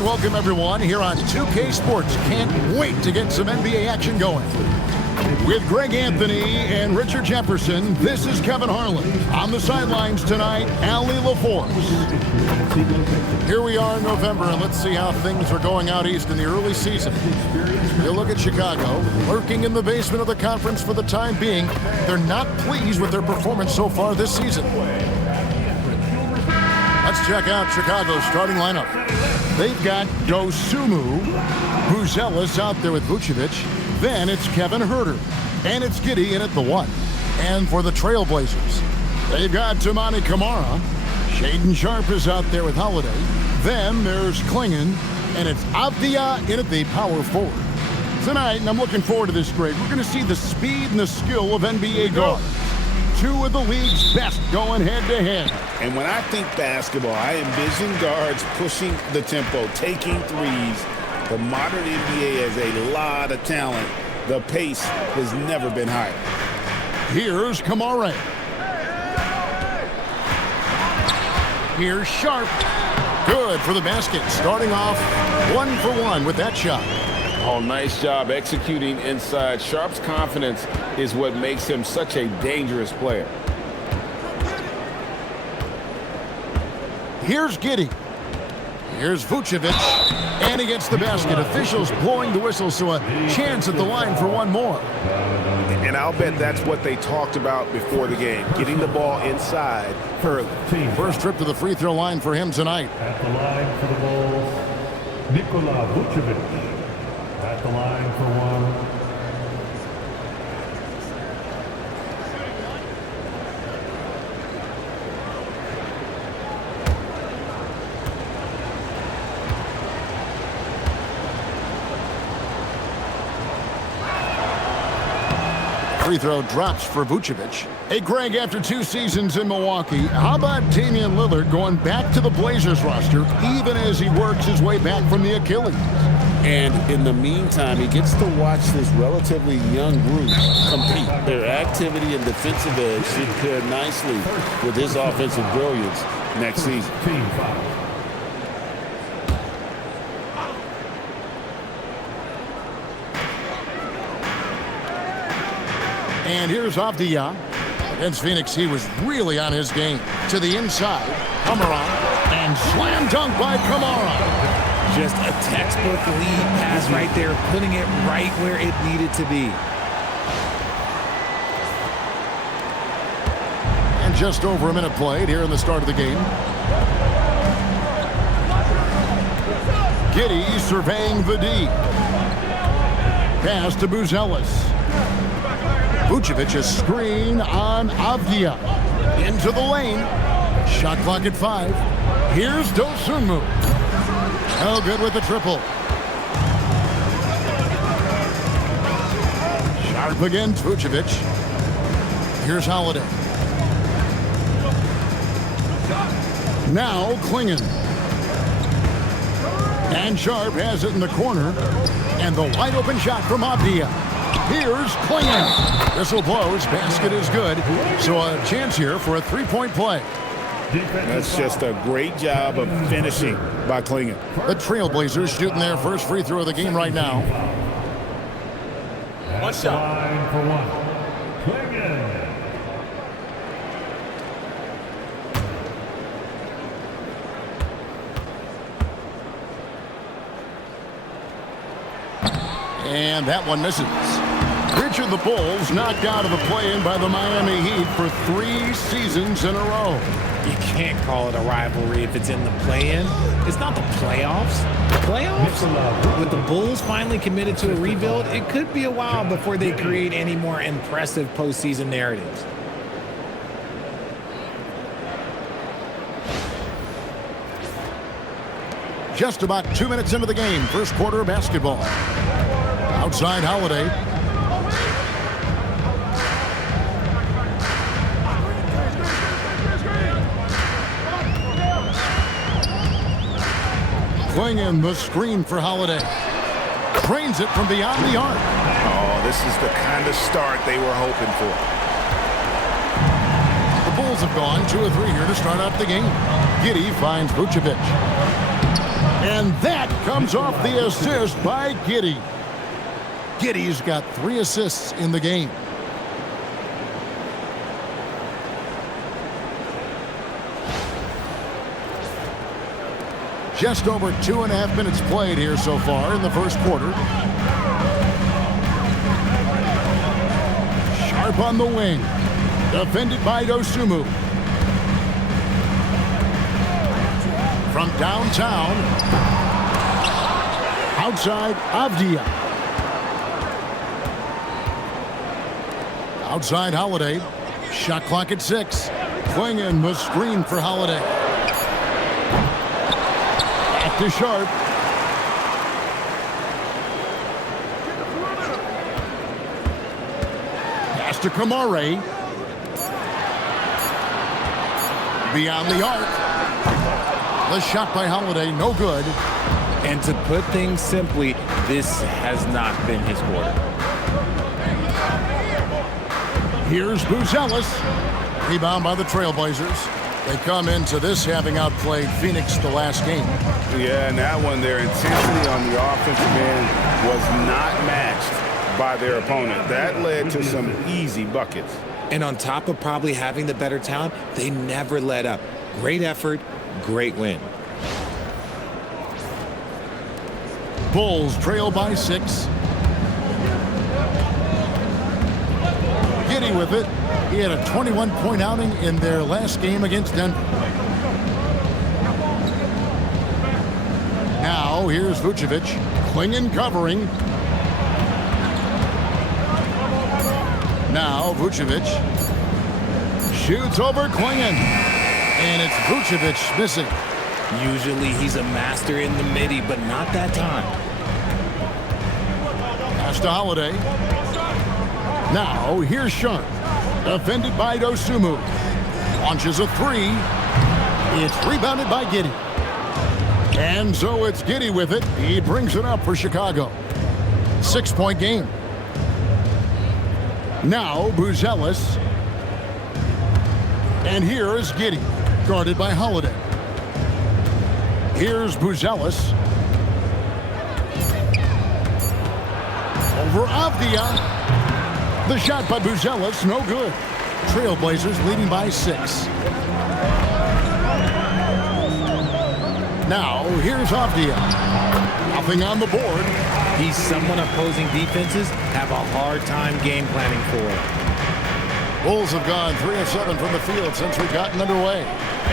And welcome everyone here on 2K Sports. Can't wait to get some NBA action going. With Greg Anthony and Richard Jefferson, this is Kevin Harlan. On the sidelines tonight, Allie LaForce. Here we are in November, and let's see how things are going out east in the early season. You look at Chicago, lurking in the basement of the conference for the time being. They're not pleased with their performance so far this season. Let's check out Chicago's starting lineup. They've got Buzelis out there with Vucevic. Then it's Kevin Huerter. And it's Giddey in at the 1. And for the Trail Blazers, they've got Toumani Camara. Shaedon Sharpe is out there with Holiday. Then there's Clingan. And it's Avdija in at the power forward. Tonight, and I'm looking forward to this, Greg, we're going to see the speed and the skill of NBA guards. Two of the league's best going head-to-head. And when I think basketball, I envision guards pushing the tempo, taking threes. The modern NBA has a lot of talent. The pace has never been higher. Here's Camara. Here's Sharpe. Good for the basket. Starting off 1 for 1 with that shot. Oh, nice job executing inside. Sharpe's confidence is what makes him such a dangerous player. Here's Giddey. Here's Vucevic. And he gets the basket. Officials blowing the whistle, so a chance at the line for one more. And I'll bet that's what they talked about before the game, getting the ball inside early. First trip to the free throw line for him tonight. At the line for the Bulls, Nikola Vucevic. At the line for 1. Free throw drops for Vucevic. Hey, Greg, after 2 seasons in Milwaukee, how about Damian Lillard going back to the Blazers roster even as he works his way back from the Achilles? And in the meantime, he gets to watch this relatively young group compete. Their activity and defensive edge should pair nicely with his offensive brilliance next season. Team foul. And here's Avdija. Against Phoenix, he was really on his game. To the inside, Camara, and slam dunk by Camara. Just a textbook lead pass right there, putting it right where it needed to be. And just over a minute played here in the start of the game. Giddey surveying the D. Pass to Buzelis. Vucevic a screen on Avdija. Into the lane. Shot clock at 5. Here's Dosunmu. Oh, good with the triple. Sharpe against Vucevic. Here's Holiday. Now Clingan. And Sharpe has it in the corner. And the wide open shot from Avdija. Here's Clingan. Whistle blows. Basket is good. So a chance here for a 3-point play. That's just a great job of finishing by Clingan. The Trail Blazers shooting their first free throw of the game right now. One shot. Line for 1. Clingan. And that one misses. Richard, the Bulls knocked out of the play-in by the Miami Heat for 3 seasons in a row. You can't call it a rivalry if it's in the play-in. It's not the playoffs. Playoffs? With the Bulls finally committed to a rebuild, it could be a while before they create any more impressive postseason narratives. Just about 2 minutes into the game, first quarter of basketball. Outside Holiday. Clingan the screen for Holiday. Trains it from beyond the arc. Oh, this is the kind of start they were hoping for. The Bulls have gone 2 of 3 here to start out the game. Giddey finds Vucevic. And that comes off the assist by Giddey. Giddey's got 3 assists in the game. Just over 2.5 minutes played here so far in the first quarter. Sharpe on the wing. Defended by Dosumu. From downtown. Outside, Avdija. Outside, Holiday. Shot clock at 6. Clingan the screen for Holiday. Back to Sharpe. Pass to Kamare. Beyond the arc. The shot by Holiday, no good. And to put things simply, this has not been his quarter. Here's Buzelis. Rebound by the Trail Blazers. They come into this having outplayed Phoenix the last game. Yeah, and that one, their intensity on the offensive end was not matched by their opponent. That led to some easy buckets. And on top of probably having the better talent, they never let up. Great effort, great win. Bulls trail by 6. Giddey with it. He had a 21-point outing in their last game against Denver. Now here's Vucevic. Clingan covering. Now Vucevic shoots over Clingan. And it's Vucevic missing. Usually he's a master in the midi, but not that time. Pass to Holiday. Now here's Sharpe. Defended by Dosumu. Launches a 3. It's rebounded by Giddey. And so it's Giddey with it. He brings it up for Chicago. 6-point game. Now Buzelis. And here is Giddey, guarded by Holiday. Here's Buzelis. Over Avdija. The shot by Buzelis, no good. Trail Blazers leading by 6. Now, here's Avdija. Nothing on the board. He's someone opposing defenses have a hard time game planning for. Bulls have gone 3 of 7 from the field since we've gotten underway.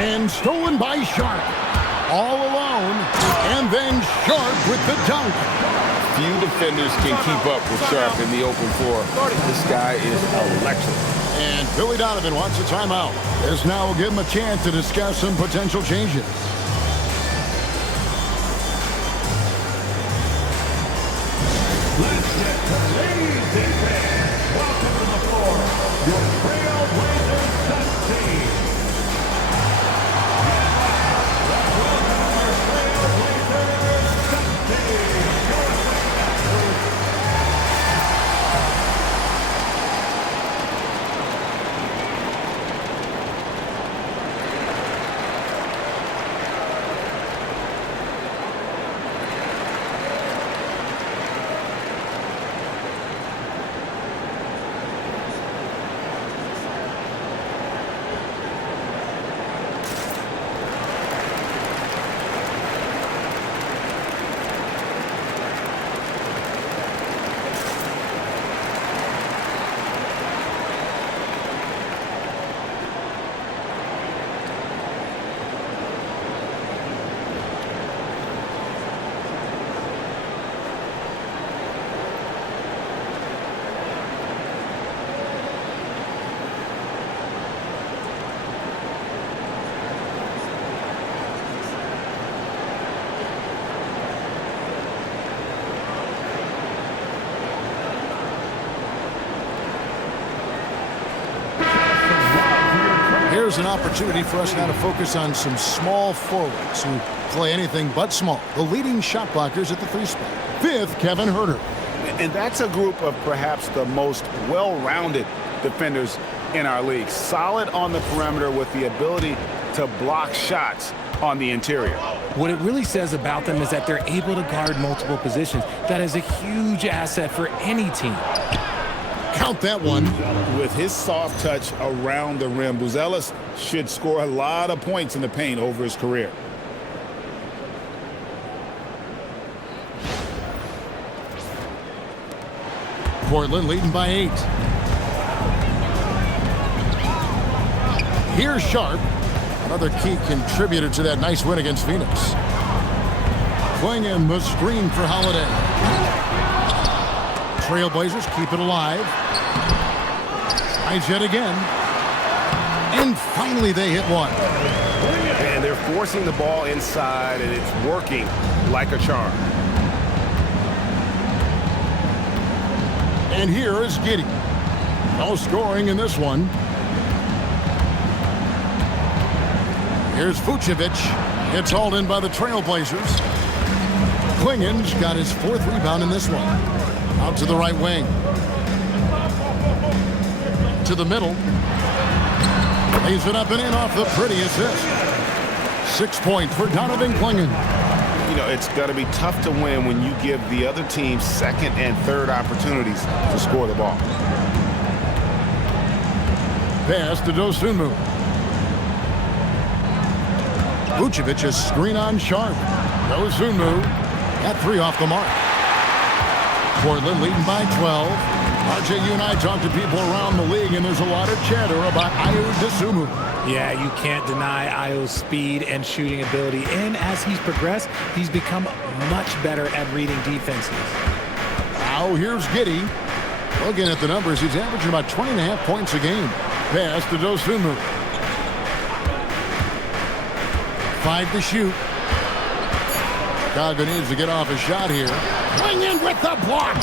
And stolen by Sharpe. All alone. And then Sharpe with the dunk. Few defenders can keep up with Sharpe in the open floor. This guy is electric. And Billy Donovan wants a timeout. This now will give him a chance to discuss some potential changes. Let's get today's defense. Welcome to the floor, your Trail Blazers Sun team. Here's an opportunity for us now to focus on some small forwards who play anything but small. The leading shot blockers at the 3 spot. 5th, Kevin Huerter. And that's a group of perhaps the most well-rounded defenders in our league. Solid on the perimeter with the ability to block shots on the interior. What it really says about them is that they're able to guard multiple positions. That is a huge asset for any team. Count that one. With his soft touch around the rim, Buzelis should score a lot of points in the paint over his career. Portland leading by 8. Here's Sharpe, another key contributor to that nice win against Phoenix. Clingan the screen for Holiday. Trail Blazers keep it alive. Tries yet again. And finally they hit one. And they're forcing the ball inside, and it's working like a charm. And here is Giddey. No scoring in this one. Here's Vucevic. It's hauled in by the Trail Blazers. Clingan's got his 4th rebound in this one. Out to the right wing. To the middle. Lays it up and in off the pretty assist. 6 points for Donovan Clingan. You know, it's going to be tough to win when you give the other team 2nd and 3rd opportunities to score the ball. Pass to Dosunmu. Vucevic's screen on Sharpe. Dosunmu got 3 off the mark. Portland leading by 12. RJ, you and I talk to people around the league, and there's a lot of chatter about Ayo Dosunmu. Yeah, you can't deny Ayo's speed and shooting ability. And as he's progressed, he's become much better at reading defenses. Now here's Giddey. Looking at the numbers, he's averaging about 20.5 points a game. Pass to Dosunmu. 5 to shoot. Chicago needs to get off a shot here. Clingan with the block.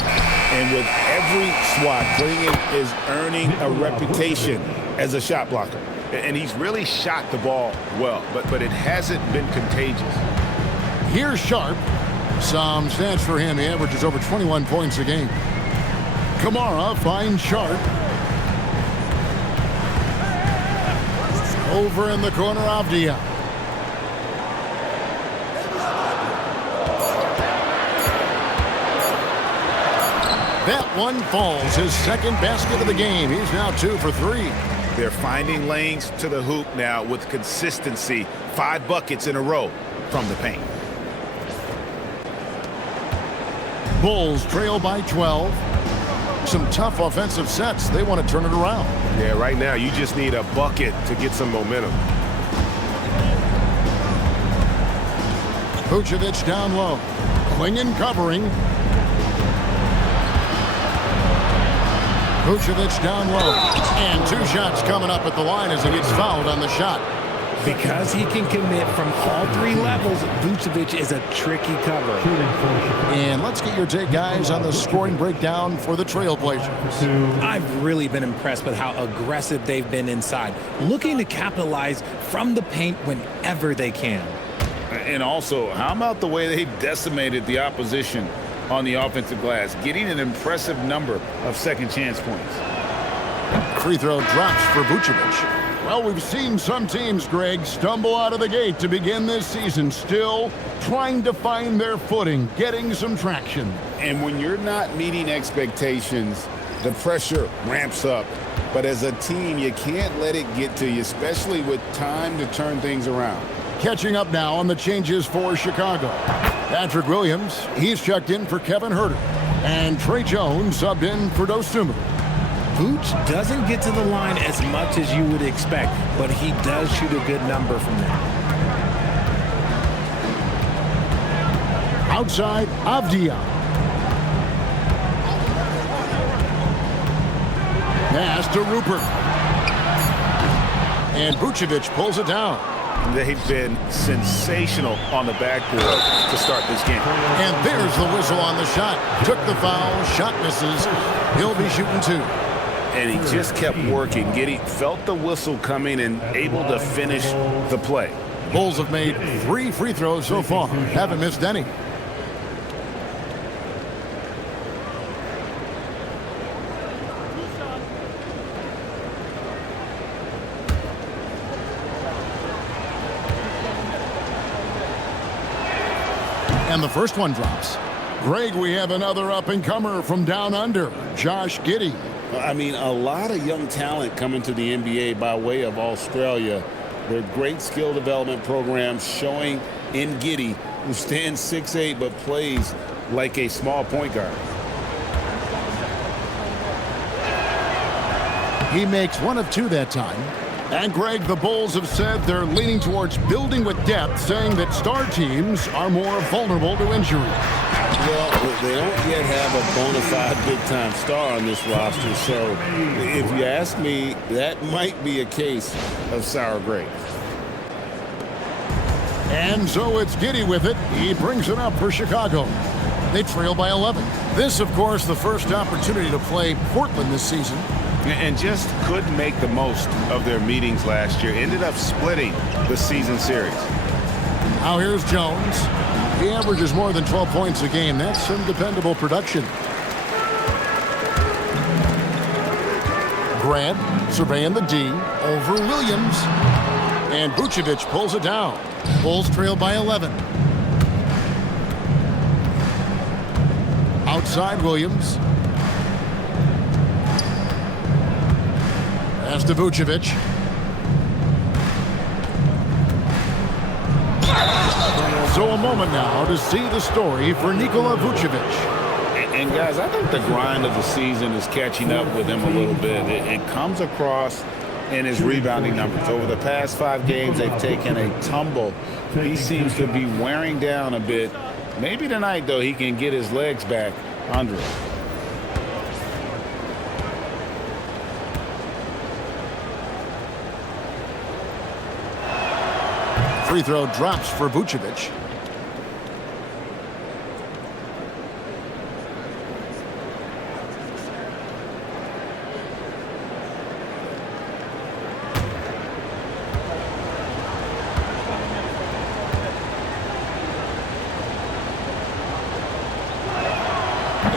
And with every swat, Clingan is earning a reputation as a shot blocker. And he's really shot the ball well, but it hasn't been contagious. Here's Sharpe. Some stats for him. He averages over 21 points a game. Kamara finds Sharpe. Over in the corner, Avdija. That one falls. His 2nd basket of the game. He's now 2 for 3. They're finding lanes to the hoop now with consistency. 5 buckets in a row from the paint. Bulls trail by 12. Some tough offensive sets. They want to turn it around. Yeah, right now you just need a bucket to get some momentum. Vucevic down low. Clingan covering. Vucevic down low. And 2 shots coming up at the line as he gets fouled on the shot. Because he can commit from all 3 levels, Vucevic is a tricky cover. And let's get your take, guys, on the scoring breakdown for the Trail Blazers. I've really been impressed with how aggressive they've been inside, looking to capitalize from the paint whenever they can. And also, how about the way they decimated the opposition on the offensive glass, getting an impressive number of 2nd chance points. Free throw drops for Vucevic. Well, we've seen some teams, Greg, stumble out of the gate to begin this season, still trying to find their footing, getting some traction. And when you're not meeting expectations, the pressure ramps up. But as a team, you can't let it get to you, especially with time to turn things around. Catching up now on the changes for Chicago. Patrick Williams, he's checked in for Kevin Huerter. And Trey Jones subbed in for Dosunmu. Vooch doesn't get to the line as much as you would expect, but he does shoot a good number from there. Outside, Avdija. Pass to Rupert. And Vucevic pulls it down. They've been sensational on the backboard to start this game. And there's the whistle on the shot. Took the foul, shot misses. He'll be shooting 2. And he just kept working. Giddey felt the whistle coming and able to finish the play. Bulls have made 3 free throws so far. Haven't missed any. And the first one drops. Greg, we have another up-and-comer from down under, Josh Giddey. I mean, a lot of young talent coming to the NBA by way of Australia. Their great skill development programs showing in Giddey, who stands 6'8", but plays like a small point guard. He makes 1 of 2 that time. And Greg, the Bulls have said they're leaning towards building with depth, saying that star teams are more vulnerable to injury. Well, they don't yet have a bona fide big-time star on this roster, so if you ask me, that might be a case of sour grapes. And so it's Giddey with it. He brings it up for Chicago. They trail by 11. This, of course, the first opportunity to play Portland this season. And just couldn't make the most of their meetings last year. Ended up splitting the season series. Now here's Jones. He averages more than 12 points a game. That's some dependable production. Grant surveying the D over Williams. And Vucevic pulls it down. Bulls trail by 11. Outside Williams. Pass to Vucevic. So a moment now to see the story for Nikola Vucevic. And guys, I think the grind of the season is catching up with him a little bit. It comes across in his rebounding numbers. Over the past 5 games, they've taken a tumble. He seems to be wearing down a bit. Maybe tonight, though, he can get his legs back under it. Free throw drops for Vucevic.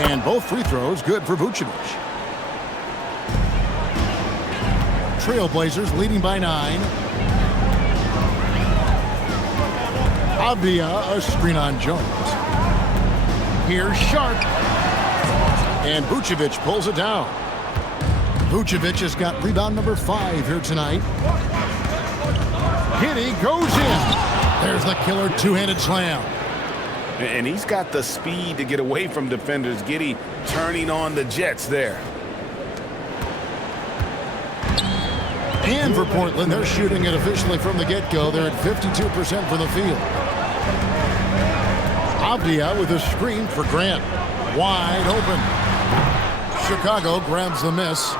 And both free throws good for Vucevic. Trail Blazers leading by 9. Avdija, a screen on Jones. Here's Sharpe. And Vucevic pulls it down. Vucevic has got rebound number 5 here tonight. Giddey goes in. There's the killer two-handed slam. And he's got the speed to get away from defenders. Giddey turning on the Jets there. And for Portland, they're shooting it officially from the get-go. They're at 52% from the field. Avdija with a screen for Grant. Wide open. Chicago grabs the miss.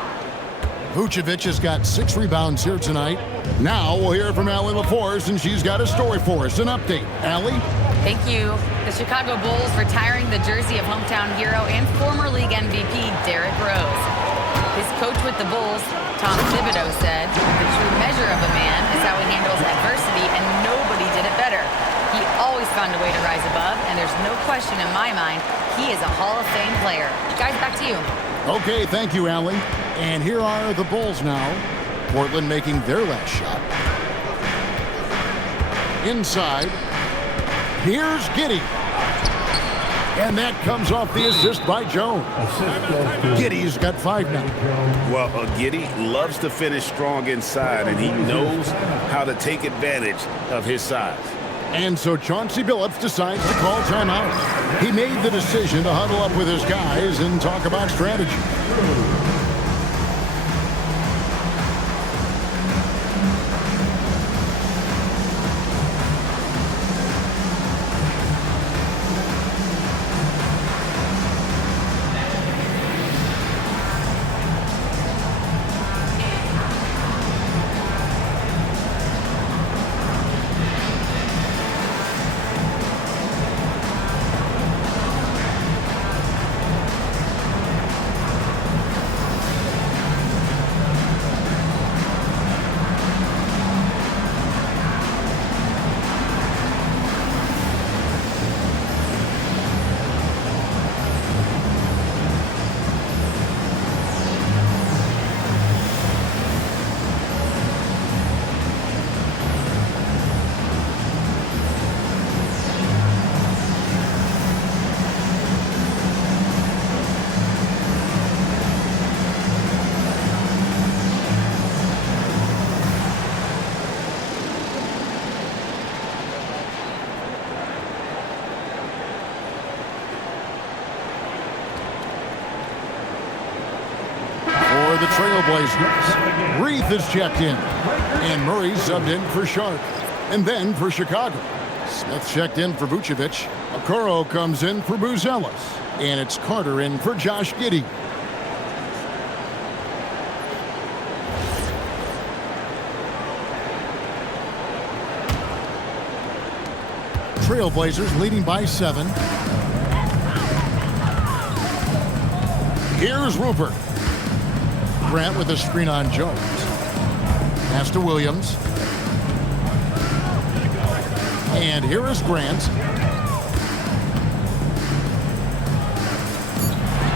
Vucevic has got 6 rebounds here tonight. Now we'll hear from Allie LaForce, and she's got a story for us. An update. Allie? Thank you. The Chicago Bulls retiring the jersey of hometown hero and former league MVP Derrick Rose. His coach with the Bulls, Tom Thibodeau, said, "The true measure of a man is how he handles adversity, and nobody did it better. He always found a way to rise above, and there's no question in my mind he is a Hall of Fame player." Guys, back to you. Okay, thank you, Allie. And here are the Bulls now. Portland making their last shot. Inside. Here's Giddey. And that comes off the assist by Jones. Giddey's got 5 now. Well, Giddey loves to finish strong inside, and he knows how to take advantage of his size. And so Chauncey Billups decides to call timeout. He made the decision to huddle up with his guys and talk about strategy. Trail Blazers, Reith is checked in. And Murray subbed in for Sharpe. And then for Chicago, Smith checked in for Vucevic. Okoro comes in for Buzelis. And it's Carter in for Josh Giddey. Trail Blazers leading by 7. Here's Rupert. Grant with a screen on Jones. Pass to Williams. And here is Grant.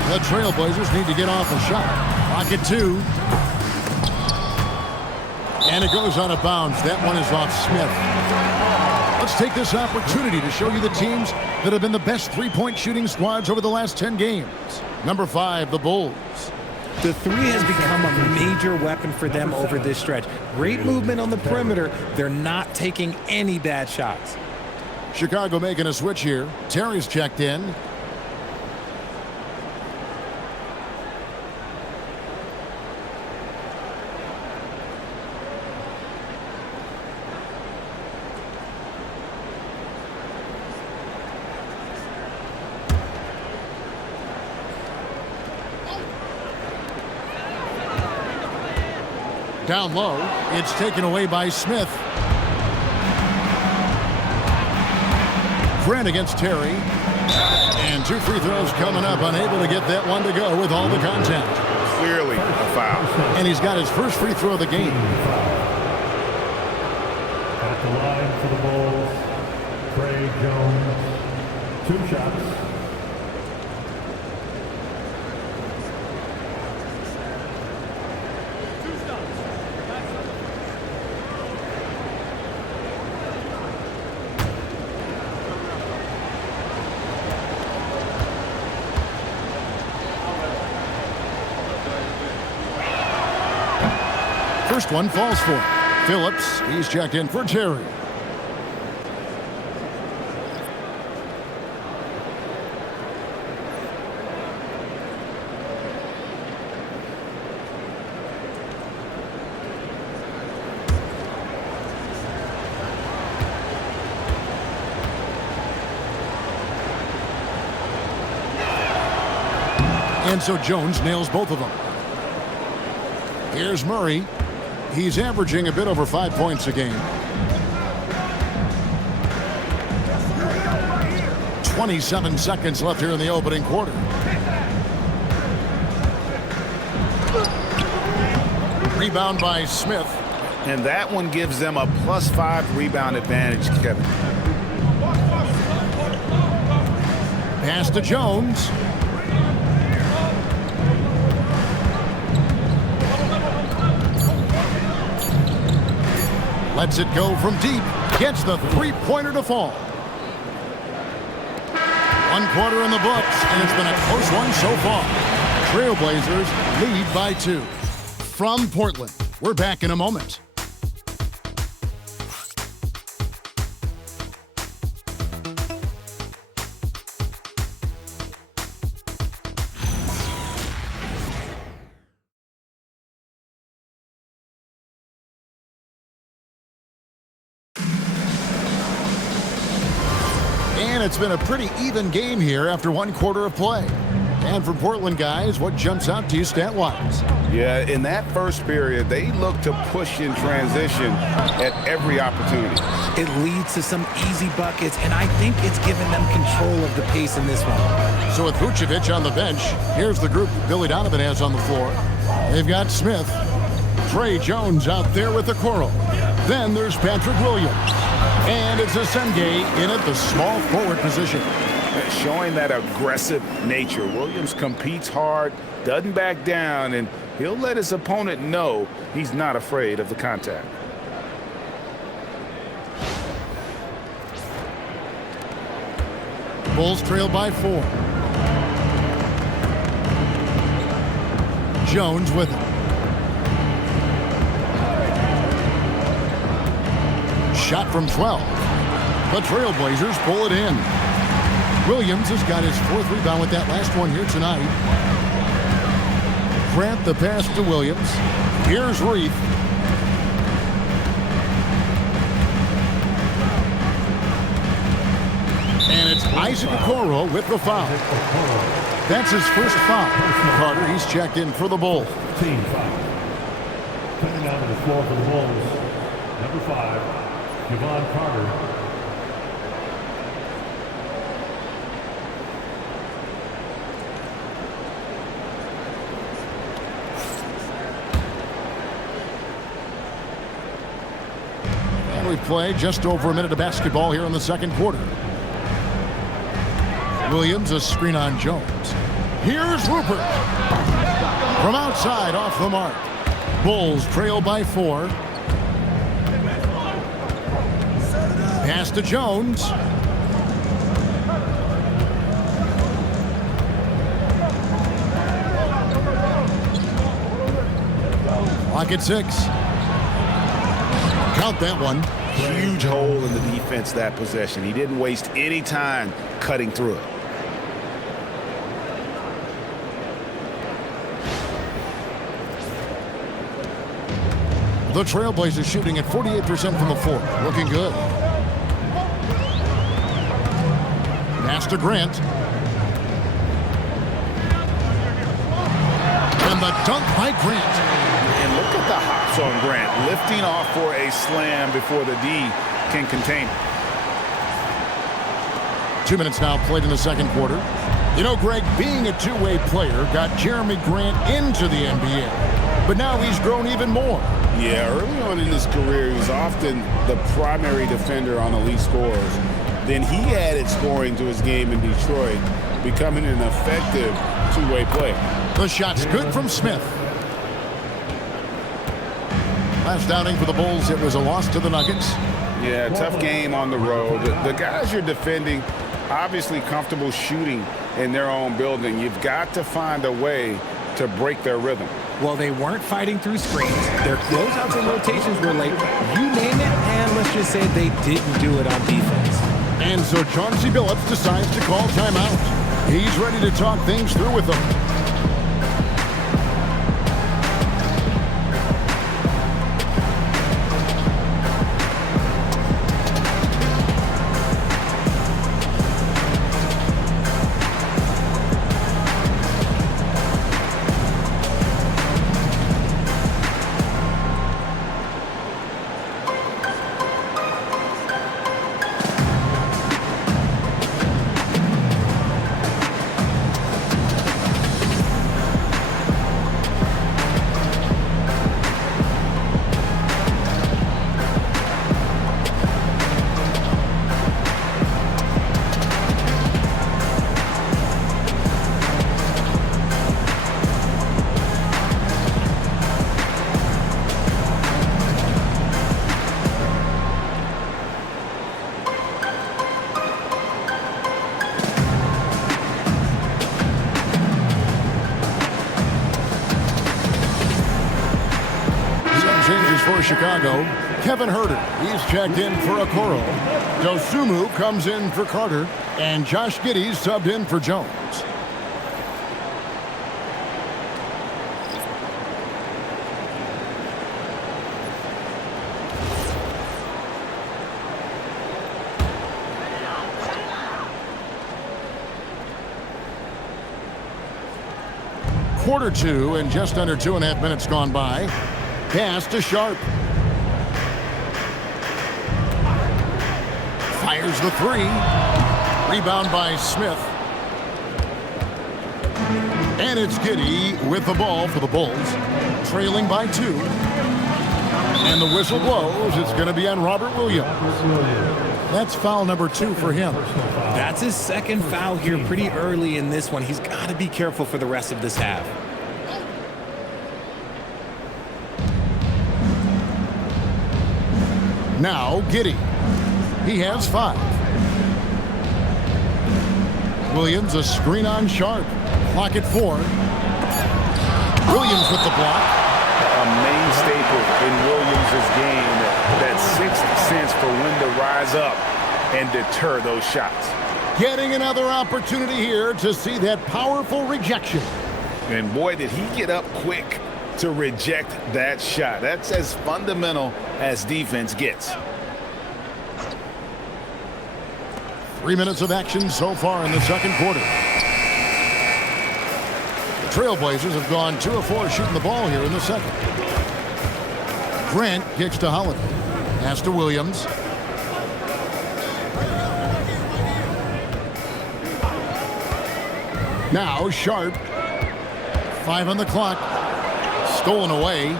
The Trail Blazers need to get off a shot. Rocket 2. And it goes out of bounds. That one is off Smith. Let's take this opportunity to show you the teams that have been the best three-point shooting squads over the last 10 games. Number 5, the Bulls. The three has become a major weapon for them over this stretch. Great movement on the perimeter. They're not taking any bad shots. Chicago making a switch here. Terry's checked in. Down low, it's taken away by Smith. Grant against Terry. And 2 free throws coming up, unable to get that one to go with all the contact. Clearly a foul. And he's got his first free throw of the game. At the line for the Bulls, Trey Jones. 2 shots. First one falls for Phillips. He's checked in for Terry. And so Jones nails both of them. Here's Murray. He's averaging a bit over 5 points a game. 27 seconds left here in the opening quarter. Rebound by Smith. And that one gives them a +5 rebound advantage, Kevin. Pass to Jones. Lets it go from deep. Gets the three-pointer to fall. 1 quarter in the books, and it's been a close one so far. Trail Blazers lead by 2. From Portland, we're back in a moment. And it's been a pretty even game here after 1 quarter of play. And for Portland guys, what jumps out to you stat-wise? Yeah, in that first period, they look to push in transition at every opportunity. It leads to some easy buckets, and I think it's given them control of the pace in this one. So with Vucevic on the bench, here's the group Billy Donovan has on the floor. They've got Smith, Trey Jones out there with the Okoro. Then there's Patrick Williams. And it's Asenge in at the small forward position. Showing that aggressive nature. Williams competes hard, doesn't back down, and he'll let his opponent know he's not afraid of the contact. Bulls trail by 4. Jones with it. Shot from 12. The Trail Blazers pull it in. Williams has got his 4th rebound with that last one here tonight. Grant the pass to Williams. Here's Reith. And it's Isaac Okoro with the foul. That's his first foul. Carter, he's checked in for the Bulls. Team foul. Coming down to the floor for the Bulls, number 5, Javon Carter. And we've played just over a minute of basketball here in the second quarter. Williams, a screen on Jones. Here's Rupert. From outside, off the mark. Bulls trail by 4. Pass to Jones. Clock at 6. Count that one. Huge hole in the defense that possession. He didn't waste any time cutting through it. The Trail Blazers shooting at 48% from the floor. Looking good. Pass to Grant. And the dunk by Grant. And look at the hops on Grant, lifting off for a slam before the D can contain it. 2 minutes now played in the second quarter. You know, Greg, being a two-way player got Jeremy Grant into the NBA. But now he's grown even more. Yeah, early on in his career, he was often the primary defender on elite scorers. Then he added scoring to his game in Detroit, becoming an effective two-way player. The shot's good from Smith. Last outing for the Bulls, it was a loss to the Nuggets. Yeah, tough game on the road. The guys you're defending, obviously comfortable shooting in their own building. You've got to find a way to break their rhythm. Well, they weren't fighting through screens. Their closeouts and rotations were late. You name it, and let's just say they didn't do it on defense. And so Chauncey Billups decides to call timeout. He's ready to talk things through with them. For Chicago, Kevin Huerter, he's checked in for Okoro. Dosumu comes in for Carter, and Josh Giddey subbed in for Jones. Quarter 2 and just under 2.5 minutes gone by. Pass to Sharpe. Fires the 3. Rebound by Smith. And it's Giddey with the ball for the Bulls. Trailing by 2. And the whistle blows. It's going to be on Robert Williams. That's foul number 2 for him. That's his second foul here pretty early in this one. He's got to be careful for the rest of this half. Now Giddey. He has 5. Williams, a screen on Sharpe. Clock at 4. Williams with the block. A main staple in Williams' game, that sixth sense for when to rise up and deter those shots. Getting another opportunity here to see that powerful rejection. And boy, did he get up quick to reject that shot. That's as fundamental as defense gets. 3 minutes of action so far in the second quarter. The Trail Blazers have gone 2 of 4 shooting the ball here in the second. Grant kicks to Holiday. Pass to Williams. Now Sharpe. 5 on the clock. Stolen away.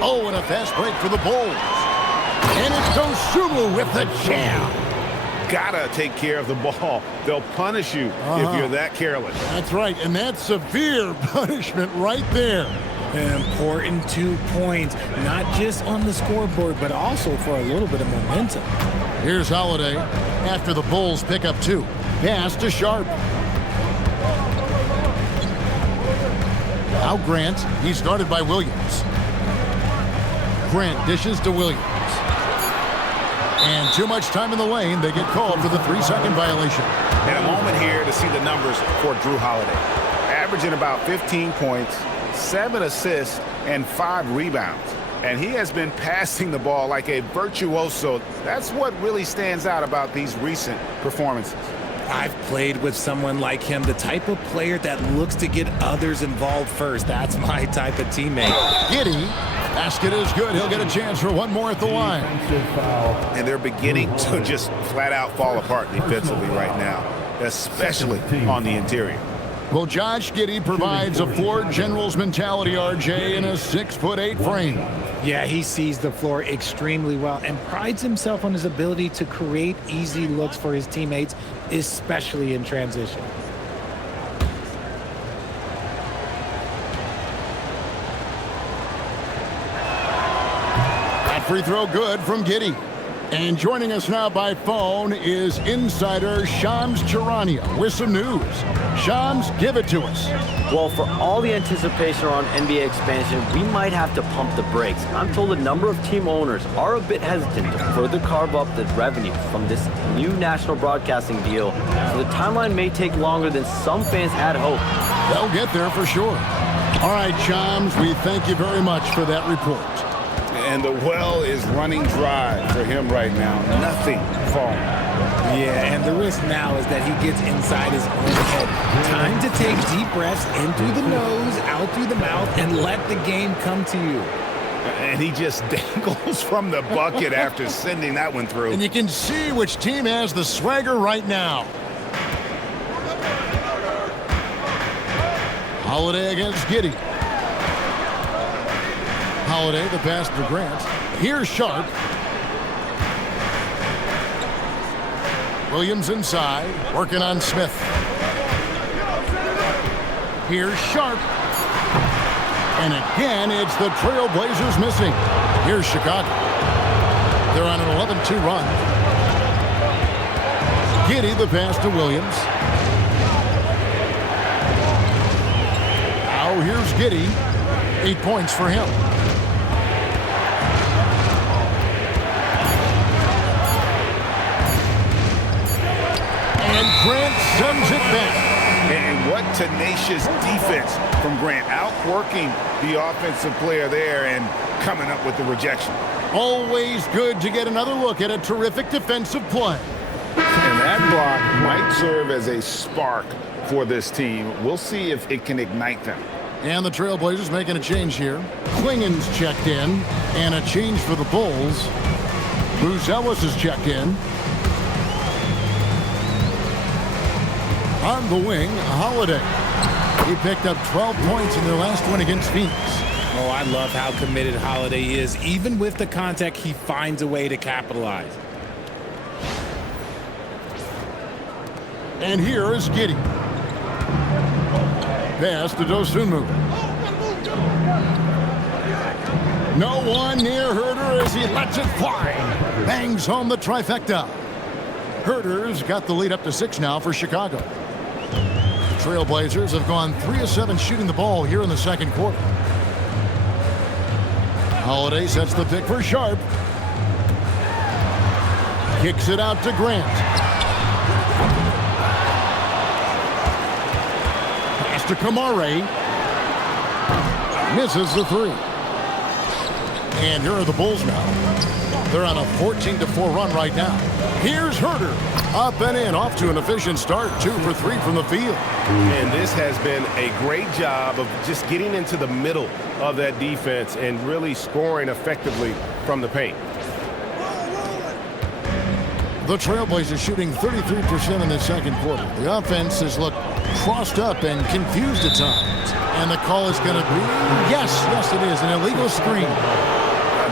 Oh, and a fast break for the Bulls. And it's Dosunmu with the jam. Gotta take care of the ball. They'll punish you if you're that careless. That's right, and that's severe punishment right there. An important 2 points, not just on the scoreboard, but also for a little bit of momentum. Here's Holiday after the Bulls pick up 2. Pass to Sharpe. Now Grant. He's guarded by Williams. Grant dishes to Williams. And too much time in the lane. They get called for the 3-second violation. And a moment here to see the numbers for Jrue Holiday. Averaging about 15 points, 7 assists, and 5 rebounds. And he has been passing the ball like a virtuoso. That's what really stands out about these recent performances. I've played with someone like him, the type of player that looks to get others involved first. That's my type of teammate. Giddey. Basket is good. He'll get a chance for one more at the line. And they're beginning to just flat out fall apart defensively right now, especially on the interior. Well, Josh Giddey provides a floor general's mentality, RJ, in a 6'8" frame. Yeah, he sees the floor extremely well and prides himself on his ability to create easy looks for his teammates, especially in transition. That free throw good from Giddey. And joining us now by phone is insider Shams Charania with some news. Shams, give it to us. Well, for all the anticipation around NBA expansion, we might have to pump the brakes. I'm told a number of team owners are a bit hesitant to further carve up the revenue from this new national broadcasting deal, so the timeline may take longer than some fans had hoped. They'll get there for sure. All right, Shams, we thank you very much for that report. And the well is running dry for him right now. Nothing falling. Yeah, and the risk now is that he gets inside his own head. Time to take deep breaths in through the nose, out through the mouth, and let the game come to you. And he just dangles from the bucket after sending that one through. And you can see which team has the swagger right now. Holiday against Giddey. Holiday, the pass to Grant. Here's Sharpe. Williams inside, working on Smith. Here's Sharpe. And again, it's the Trail Blazers missing. Here's Chicago. They're on an 11-2 run. Giddey, the pass to Williams. Now here's Giddey. 8 points for him. And Grant sends it back. And what tenacious defense from Grant, outworking the offensive player there and coming up with the rejection. Always good to get another look at a terrific defensive play. And that block might serve as a spark for this team. We'll see if it can ignite them. And the Trail Blazers making a change here. Clingan's checked in, and a change for the Bulls. Buzelis is checked in. On the wing, Holiday. He picked up 12 points in their last one against Phoenix. Oh, I love how committed Holiday is. Even with the contact, he finds a way to capitalize. And here is Giddey. Pass to Dosunmu. No one near Herter as he lets it fly. Bangs home the trifecta. Herter's got the lead up to 6 now for Chicago. Trail Blazers have gone 3 of 7 shooting the ball here in the second quarter. Holiday sets the pick for Sharpe. Kicks it out to Grant. Pass to Kamare. Misses the three. And here are the Bulls now. They're on a 14-4 run right now. Here's Herter. Up and in, off to an efficient start. 2 for 3 from the field. And this has been a great job of just getting into the middle of that defense and really scoring effectively from the paint. The Trail Blazers shooting 33% in the second quarter. The offense has looked crossed up and confused at times. And the call is going to be, yes, it is, an illegal screen.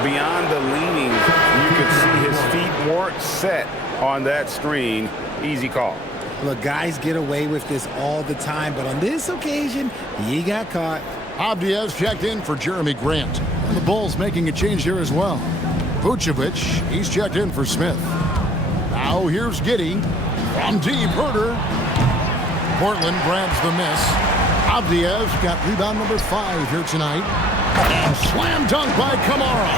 Beyond the leaning, you can see his feet weren't set on that screen. Easy call. Look, guys get away with this all the time, but on this occasion, he got caught. Avdija's checked in for Jeremy Grant. And the Bulls making a change here as well. Vucevic, he's checked in for Smith. Now here's Giddey. From deep, Herter. Portland grabs the miss. Avdija's got rebound number 5 here tonight. And slam dunk by Kamara.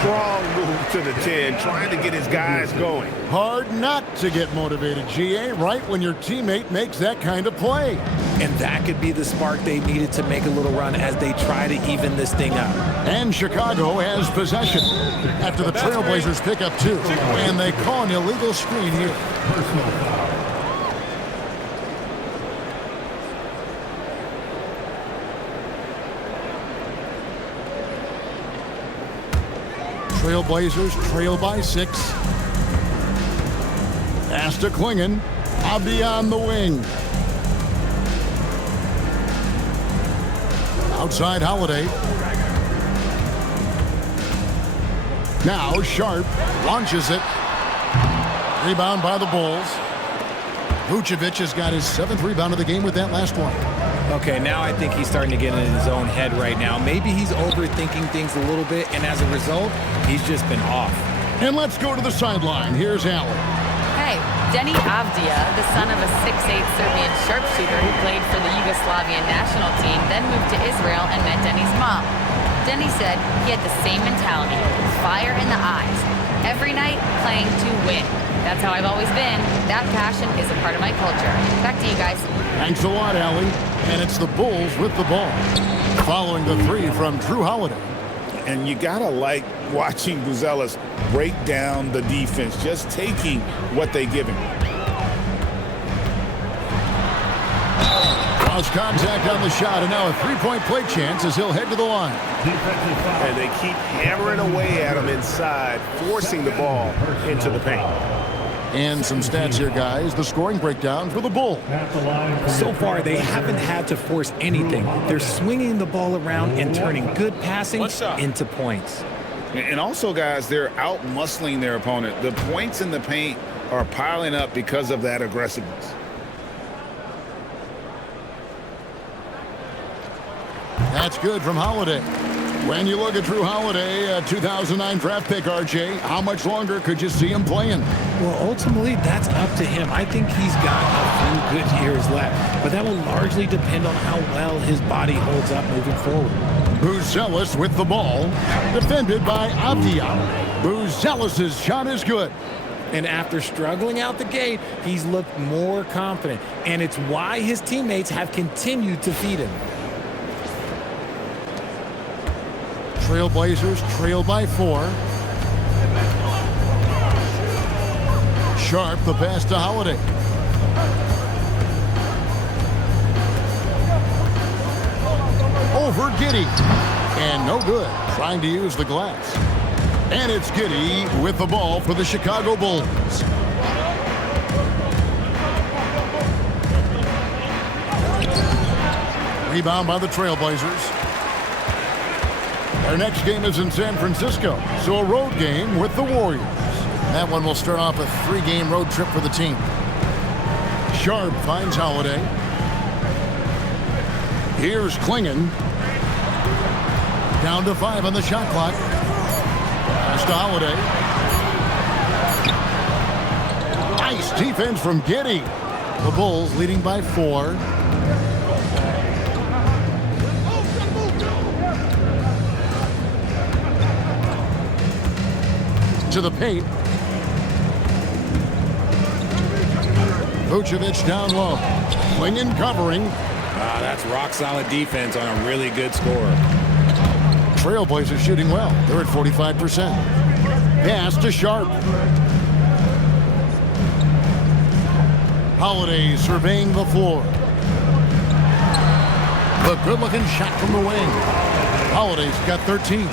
Strong move to the 10, trying to get his guys going. Hard not to get motivated, GA, right when your teammate makes that kind of play. And that could be the spark they needed to make a little run as they try to even this thing up. And Chicago has possession after the Trailblazers pick up 2. And they call an illegal screen here. Personal foul. Trailblazers trail by 6. Pass to Clingan. Avdija on the wing. Outside Holiday. Now Sharpe launches it. Rebound by the Bulls. Vucevic has got his 7th rebound of the game with that last one. Okay, now I think he's starting to get in his own head right now. Maybe he's overthinking things a little bit, and as a result, he's just been off. And let's go to the sideline. Here's Allen. Hey, Deni Avdija, the son of a 6'8" Serbian sharpshooter who played for the Yugoslavian national team, then moved to Israel and met Deni's mom. Deni said he had the same mentality, fire in the eyes. Every night, playing to win. That's how I've always been. That passion is a part of my culture. Back to you guys. Thanks a lot, Allie. And it's the Bulls with the ball. Following the 3 from Drew Holiday. And you gotta like watching Buzelis break down the defense, just taking what they give him. Lost contact on the shot, and now a 3-point play chance as he'll head to the line. And they keep hammering away at him inside, forcing the ball into the paint. And some stats here, guys. The scoring breakdown for the Bulls. So far, they haven't had to force anything. They're swinging the ball around and turning good passing into points. And also, guys, they're out-muscling their opponent. The points in the paint are piling up because of that aggressiveness. That's good from Holiday. When you look at Drew Holiday, a 2009 draft pick, RJ, how much longer could you see him playing? Well, ultimately, that's up to him. I think he's got a few good years left, but that will largely depend on how well his body holds up moving forward. Buzelis with the ball, defended by Avdija. Buzelis' shot is good. And after struggling out the gate, he's looked more confident, and it's why his teammates have continued to feed him. Trailblazers trail by 4. Sharpe, the pass to Holiday. Over Giddey. And no good. Trying to use the glass. And it's Giddey with the ball for the Chicago Bulls. Rebound by the Trailblazers. Our next game is in San Francisco, so a road game with the Warriors. That one will start off a 3-game road trip for the team. Sharpe finds Holiday. Here's Clingan. Down to 5 on the shot clock. Pass to Holiday. Nice defense from Giddey. The Bulls leading by 4. To the paint. Vucevic down low. Clingan covering. That's rock-solid defense on a really good score. Trail Blazers shooting well. They're at 45%. Pass to Sharpe. Holiday surveying the floor. The good-looking shot from the wing. Holiday's got 13.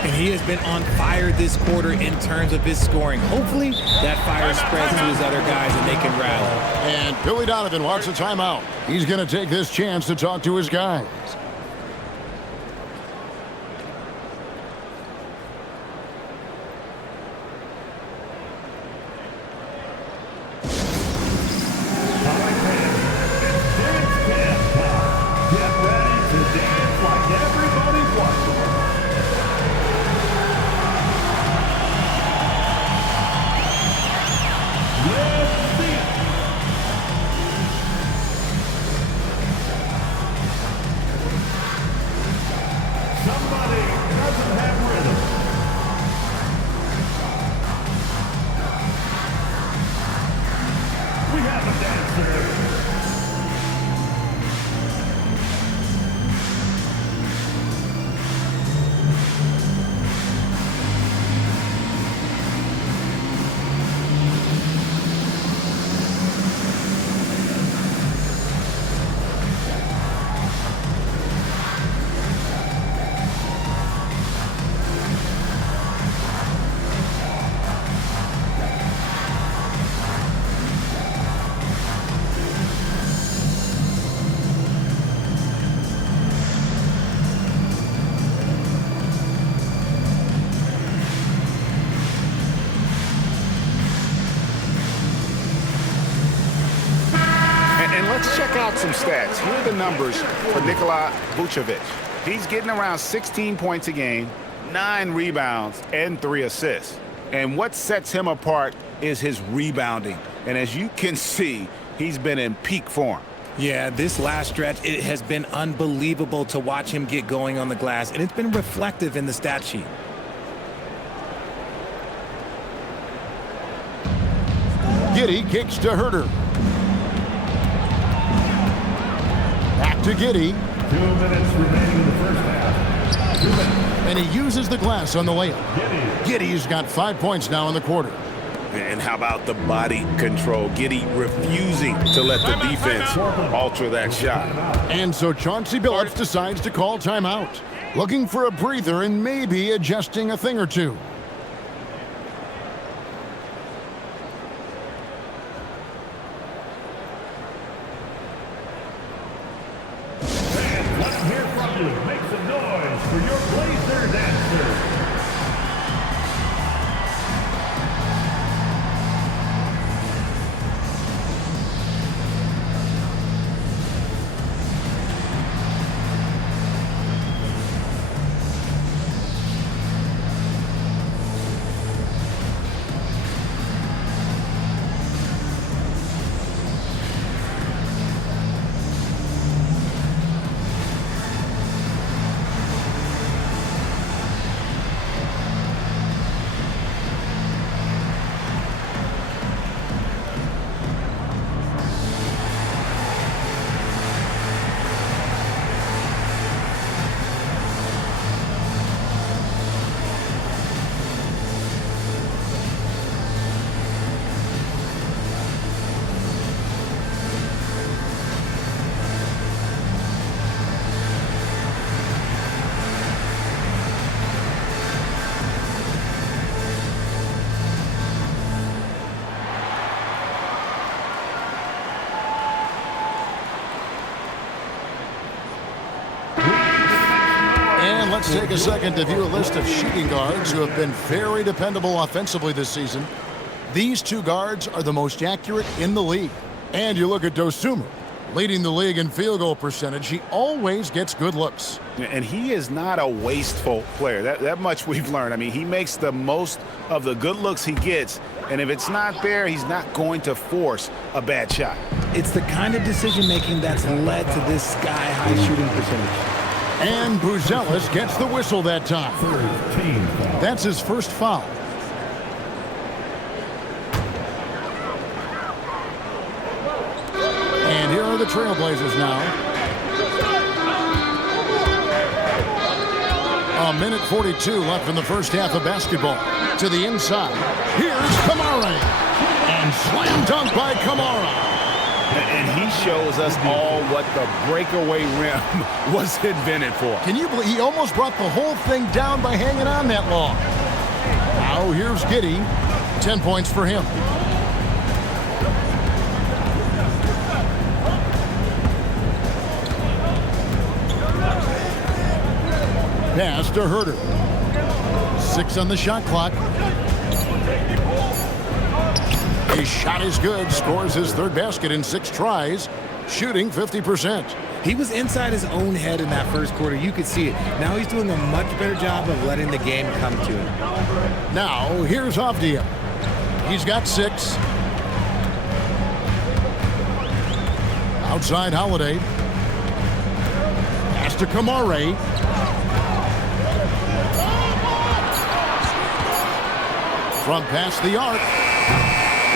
And he has been on fire this quarter in terms of his scoring. Hopefully, that fire spreads to his other guys and they can rally. And Billy Donovan wants a timeout. He's going to take this chance to talk to his guys. Let's check out some stats. Here are the numbers for Nikola Vucevic. He's getting around 16 points a game, 9 rebounds, and 3 assists. And what sets him apart is his rebounding. And as you can see, he's been in peak form. Yeah, this last stretch, it has been unbelievable to watch him get going on the glass, and it's been reflective in the stat sheet. Giddey kicks to Herter. Back to Giddey. 2 minutes remaining in the first half. 2 minutes. And he uses the glass on the layup. Giddey's got 5 points now in the quarter. And how about the body control? Giddey refusing to let the defense alter that shot. And so Chauncey Billups decides to call timeout. Looking for a breather and maybe adjusting a thing or two. Let's hear from you. Make some noise for your Blazers answer. Let's take a second to view a list of shooting guards who have been very dependable offensively this season. These two guards are the most accurate in the league. And you look at Dosunmu, leading the league in field goal percentage. He always gets good looks. And he is not a wasteful player. That much we've learned. I mean, he makes the most of the good looks he gets. And if it's not there, he's not going to force a bad shot. It's the kind of decision-making that's led to this sky-high shooting percentage. And Buzelis gets the whistle that time. That's his first foul. And here are the Trail Blazers now. A minute 42 left in the first half of basketball. To the inside. Here's Kamara. And slam dunk by Kamara. And he shows us all what the breakaway rim was invented for. Can you believe he almost brought the whole thing down by hanging on that long? Now here's Giddey. 10 points for him. Pass to Herter. 6 on the shot clock. His shot is good. Scores his third basket in 6 tries. Shooting 50%. He was inside his own head in that first quarter. You could see it. Now he's doing a much better job of letting the game come to him. Now here's Avdija. He's got 6. Outside Holiday. Pass to Kamara. From past the arc.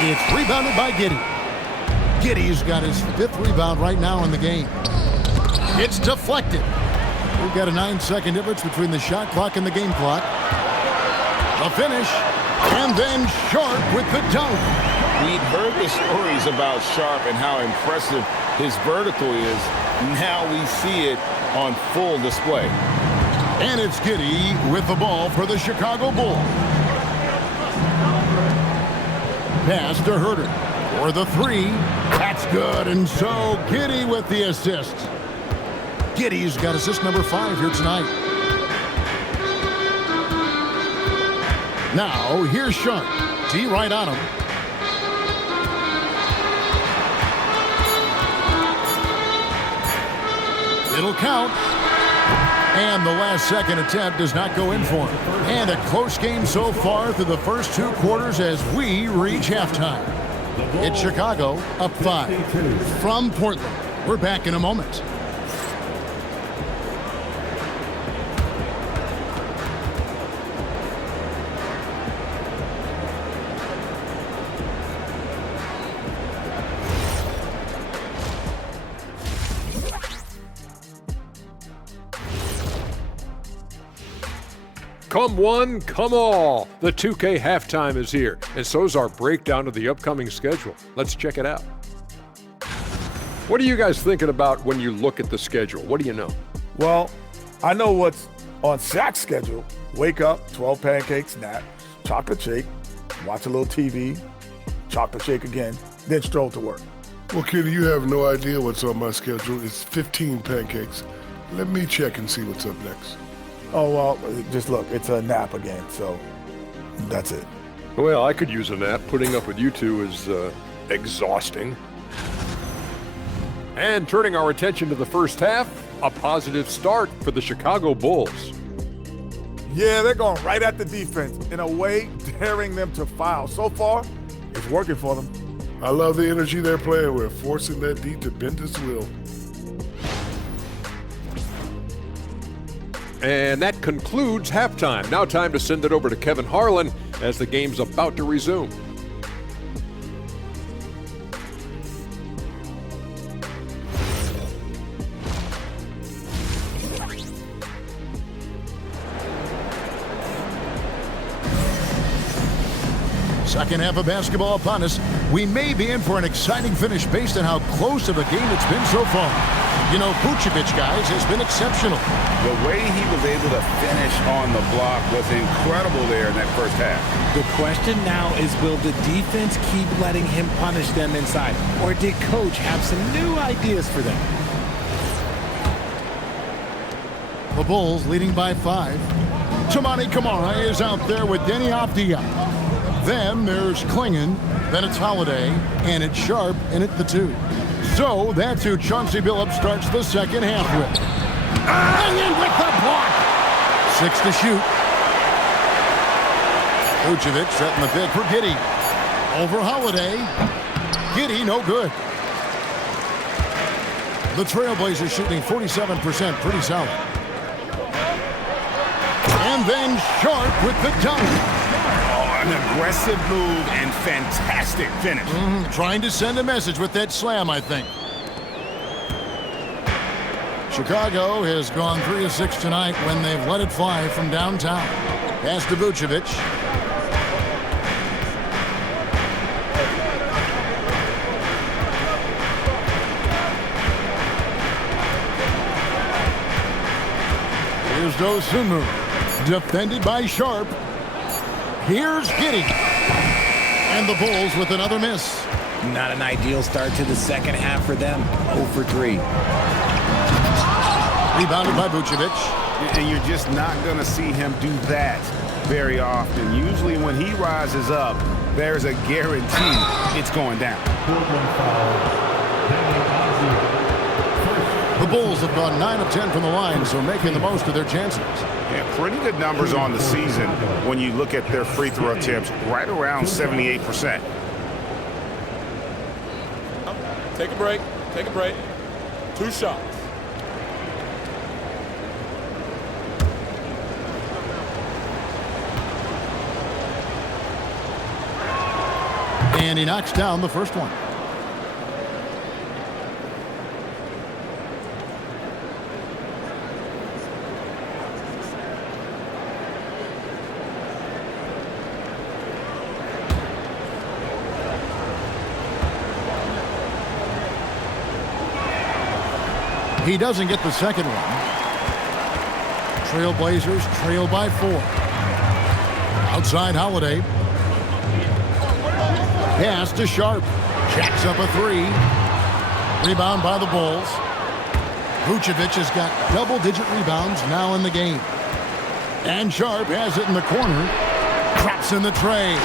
It's rebounded by Giddey. Giddey's got his 5th rebound right now in the game. It's deflected. We've got a 9-second difference between the shot clock and the game clock. A finish. And then Sharpe with the dunk. We'd heard the stories about Sharpe and how impressive his vertical is. Now we see it on full display. And it's Giddey with the ball for the Chicago Bulls. Pass to Herter for the 3. That's good. And so Giddey with the assist. Giddey's got assist number 5 here tonight. Now here's Sharpe. T right on him. It'll count. And the last second attempt does not go in for him. And a close game so far through the first 2 quarters as we reach halftime. It's Chicago up 5 from Portland. We're back in a moment. Come one, come all. The 2K halftime is here, and so's our breakdown of the upcoming schedule. Let's check it out. What are you guys thinking about when you look at the schedule? What do you know? Well, I know what's on Shaq's schedule. Wake up, 12 pancakes, nap, chocolate shake, watch a little TV, chocolate shake again, then stroll to work. Well, kid, you have no idea what's on my schedule. It's 15 pancakes. Let me check and see what's up next. Oh, well, just look, it's a nap again, so that's it. Well, I could use a nap. Putting up with you two is exhausting. And turning our attention to the first half, a positive start for the Chicago Bulls. Yeah, they're going right at the defense, in a way daring them to foul. So far, it's working for them. I love the energy they're playing with, forcing that D to bend his will. And that concludes halftime. Now time to send it over to Kevin Harlan as the game's about to resume. Second half of basketball upon us. We may be in for an exciting finish based on how close of a game it's been so far. You know, Vucevic, guys, has been exceptional. The way he was able to finish on the block was incredible there in that first half. The question now is, will the defense keep letting him punish them inside? Or did Coach have some new ideas for them? The Bulls leading by 5. Toumani Camara is out there with Deni Avdija. Then there's Clingan, then it's Holiday, and it's Sharpe in at the 2. So that's who Chauncey Billups starts the second half with. And in with the block. 6 to shoot. Vucevic setting the pick for Giddey. Over Holiday. Giddey no good. The Trail Blazers shooting 47%, pretty solid. And then Sharpe with the dunk. An aggressive move and fantastic finish. Trying to send a message with that slam, I think. Chicago has gone 3 of 6 tonight when they've let it fly from downtown. Pass to Vucevic. Here's Dosumu. Defended by Sharpe. Here's Giddey. And the Bulls with another miss. Not an ideal start to the second half for them. 0 for 3. Rebounded by Vucevic. And you're just not going to see him do that very often. Usually when he rises up, there's a guarantee it's going down. The Bulls have gone 9 of 10 from the line, so making the most of their chances. Yeah, pretty good numbers on the season when you look at their free throw attempts, right around 78%. Take a break. Take a break. 2 shots. And he knocks down the first one. He doesn't get the second one. Trail Blazers trail by 4. Outside Holiday. Pass to Sharpe. Jacks up a 3. Rebound by the Bulls. Vucevic has got double-digit rebounds now in the game. And Sharpe has it in the corner. Drops in the tray.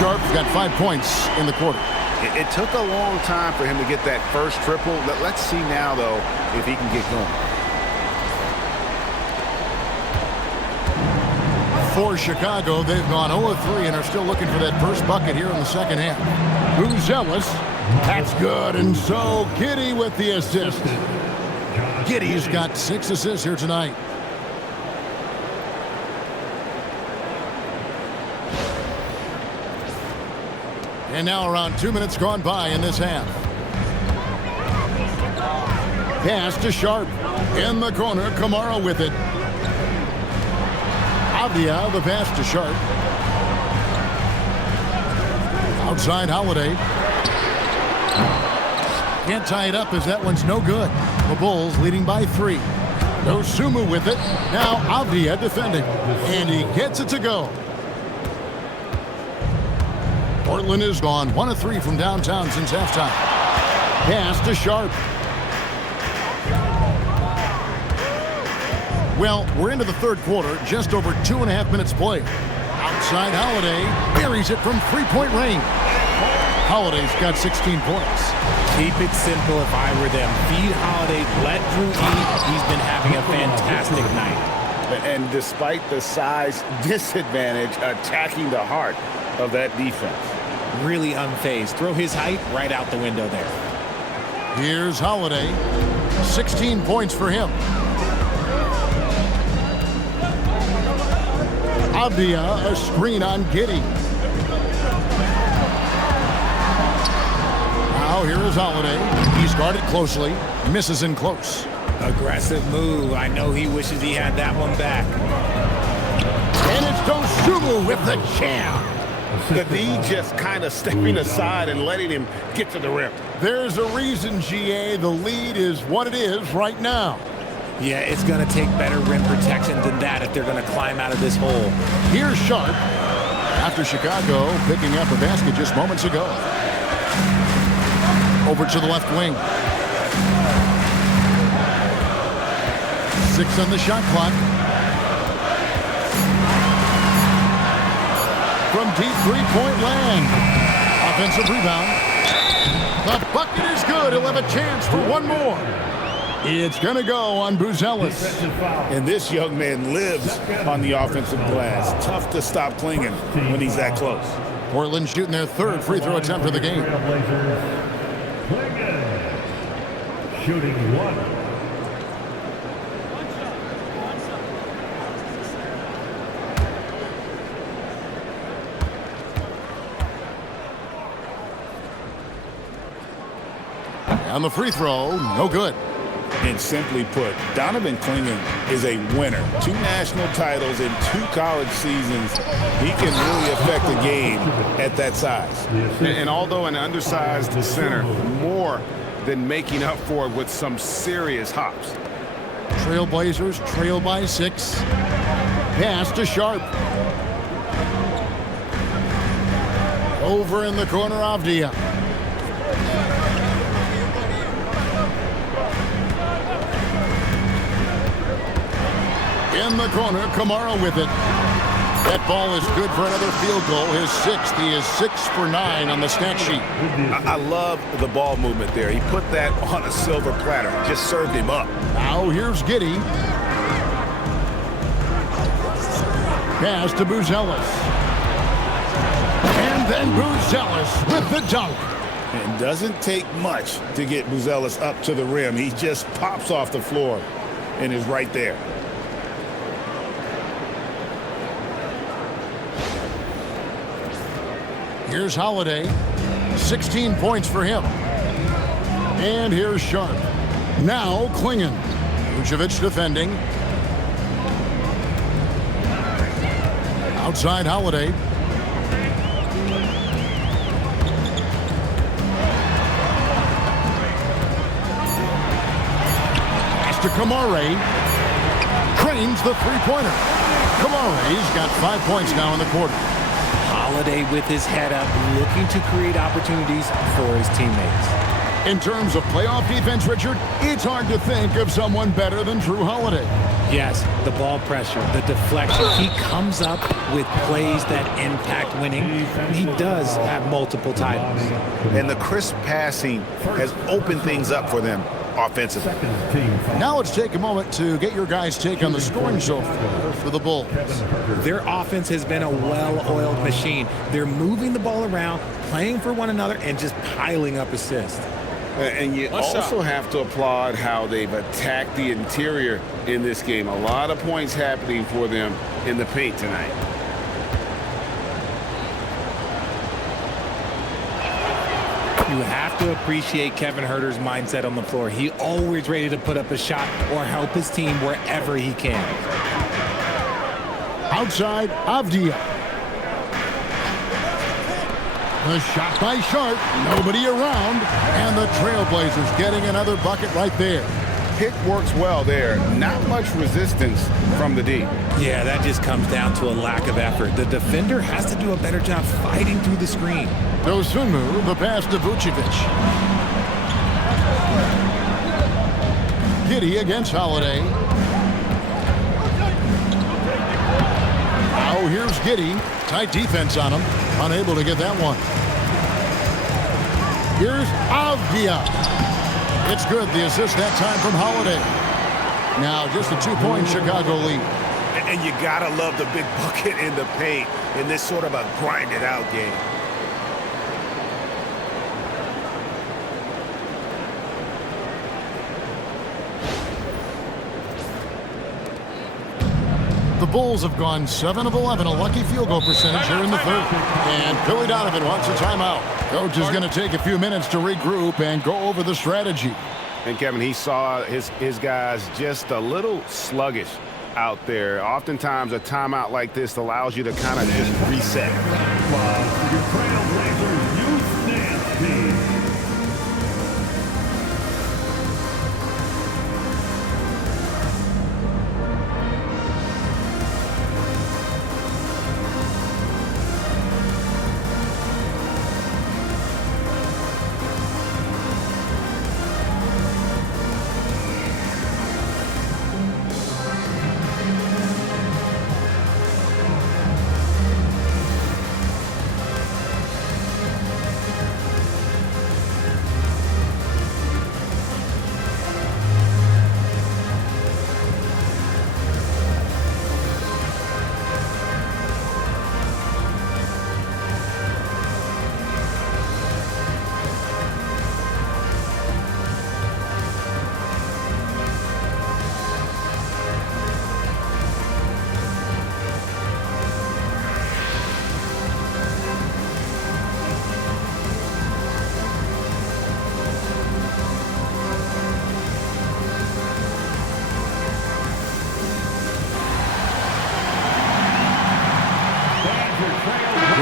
Sharpe's got 5 points in the quarter. It took a long time for him to get that first triple. Let's see now, though, if he can get going. For Chicago, they've gone 0 of 3 and are still looking for that first bucket here in the second half. Buzelis. That's good. And so Giddey with the assist. Giddey's got 6 assists here tonight. And now around 2 minutes gone by in this half. Pass to Sharpe. In the corner, Kamara with it. Avdija, the pass to Sharpe. Outside Holiday. Can't tie it up as that one's no good. The Bulls leading by 3. Dosumu with it. Now Avdija defending. And he gets it to go. Portland has gone 1 of 3 from downtown since halftime. Pass to Sharpe. Well, we're into the third quarter, just over 2.5 minutes played. Outside Holiday buries it from 3-point range. Holiday's got 16 points. Keep it simple if I were them. Feed Holiday, let Drew eat. He's been having a fantastic night. And despite the size disadvantage, attacking the heart of that defense. Really unfazed. Throw his height right out the window there. Here's Holiday. 16 points for him. Avdija, a screen on Giddey. Now here is Holiday. He's guarded closely. Misses in close. Aggressive move. I know he wishes he had that one back. And it's Dosumu with the jam. Giddey just kind of stepping aside and letting him get to the rim. There's a reason, GA. The lead is what it is right now. Yeah, it's going to take better rim protection than that if they're going to climb out of this hole. Here's Sharpe. After Chicago picking up a basket just moments ago. Over to the left wing. 6 on the shot clock. From deep 3-point land. Offensive rebound. The bucket is good. He'll have a chance for one more. It's going to go on Buzelis. And this young man lives on the offensive glass. Tough to stop Clingan when he's that close. Portland shooting their 3rd free throw attempt for the game. Clingan shooting 1. On the free throw, no good. And simply put, Donovan Clingan is a winner. 2 national titles in 2 college seasons. He can really affect a game at that size. And although an undersized center, more than making up for it with some serious hops. Trail Blazers trail by 6. Pass to Sharpe. Over in the corner, Avdija. In the corner, Kamara with it. That ball is good for another field goal. His 6th. He is 6 for 9 on the stat sheet. I love the ball movement there. He put that on a silver platter. Just served him up. Now here's Giddey. Pass to Buzelis. And then Buzelis with the dunk. It doesn't take much to get Buzelis up to the rim. He just pops off the floor and is right there. Here's Holiday. 16 points for him. And here's Sharpe. Now Clingan. Vucevic defending. Outside Holiday. Pass to Kamara. Cranes the three-pointer. Kamara's got 5 points now in the quarter. Holiday with his head up, looking to create opportunities for his teammates. In terms of playoff defense, Richard, it's hard to think of someone better than Drew Holiday. Yes, the ball pressure, the deflection. He comes up with plays that impact winning. He does have multiple titles. And the crisp passing has opened things up for them offensively. Now let's take a moment to get your guys' take on the scoring so far for the Bulls. Their offense has been a well-oiled machine. They're moving the ball around, playing for one another, and just piling up assists. And you also have to applaud how they've attacked the interior in this game. A lot of points happening for them in the paint tonight. You have to appreciate Kevin Huerter's mindset on the floor. He always ready to put up a shot or help his team wherever he can. Outside, Avdija. The shot by Sharpe. Nobody around. And the Trail Blazers getting another bucket right there. Pick works well there. Not much resistance from the D. Yeah, that just comes down to a lack of effort. The defender has to do a better job fighting through the screen. Dosunmu, the pass to Vucevic. Giddey against Holiday. Now here's Giddey. Tight defense on him. Unable to get that one. Here's Avdija. It's good. The assist that time from Holiday. Now just a 2-point Chicago lead. And you gotta love the big bucket in the paint in this sort of a grinded out game. The Bulls have gone 7 of 11, a lucky field goal percentage here in the third. And Billy Donovan wants a timeout. Coach is going to take a few minutes to regroup and go over the strategy. And Kevin, he saw his guys just a little sluggish out there. Oftentimes a timeout like this allows you to kind of just reset. Your Trail Blazers Youth Dance Team.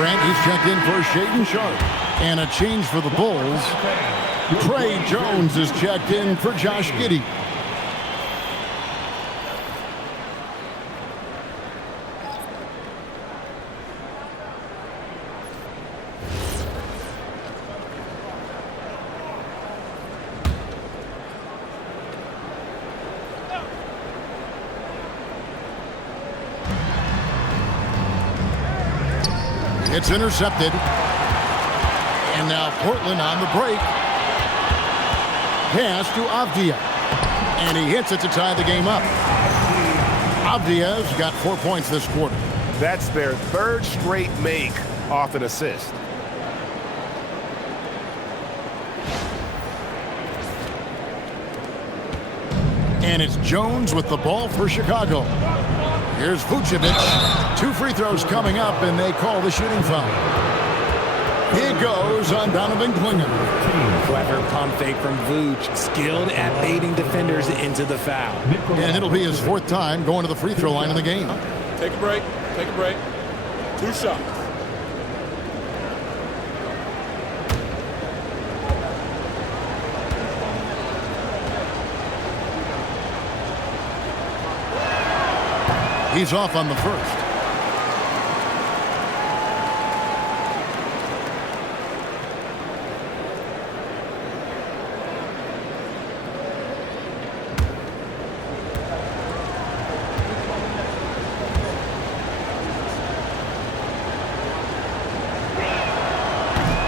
Grant, he's checked in for Shaedon Sharpe. And a change for the Bulls. Trey Jones is checked in for Josh Giddey. It's intercepted. And now Portland on the break. Pass to Avdija. And he hits it to tie the game up. Avdija's got 4 points this quarter. That's their third straight make off an assist. And it's Jones with the ball for Chicago. Here's Vucevic. 2 free throws coming up, and they call the shooting foul. He goes on Donovan Clingan. Clever pump fake from Vooch, skilled at baiting defenders into the foul. And it'll be his 4th time going to the free throw line in the game. Take a break. Take a break. 2 shots. He's off on the first.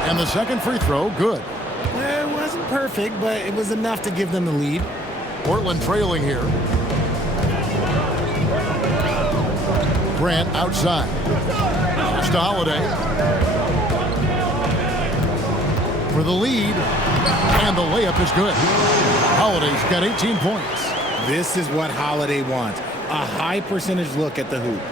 And the second free throw, good. Well, it wasn't perfect, but it was enough to give them the lead. Portland trailing here. Grant outside. Pass to Holiday. For the lead. And the layup is good. Holiday's got 18 points. This is what Holiday wants. A high percentage look at the hoop.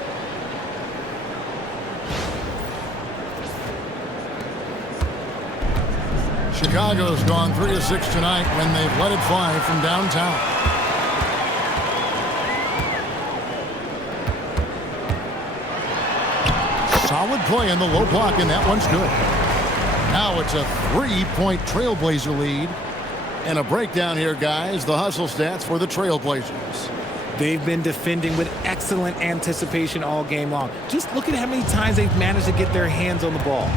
Chicago's gone 3 of 6 tonight when they've let it fly from downtown. Solid play in the low block, and that one's good. Now it's a 3-point Trail Blazer lead. And a breakdown here, guys. The hustle stats for the Trail Blazers. They've been defending with excellent anticipation all game long. Just look at how many times they've managed to get their hands on the ball.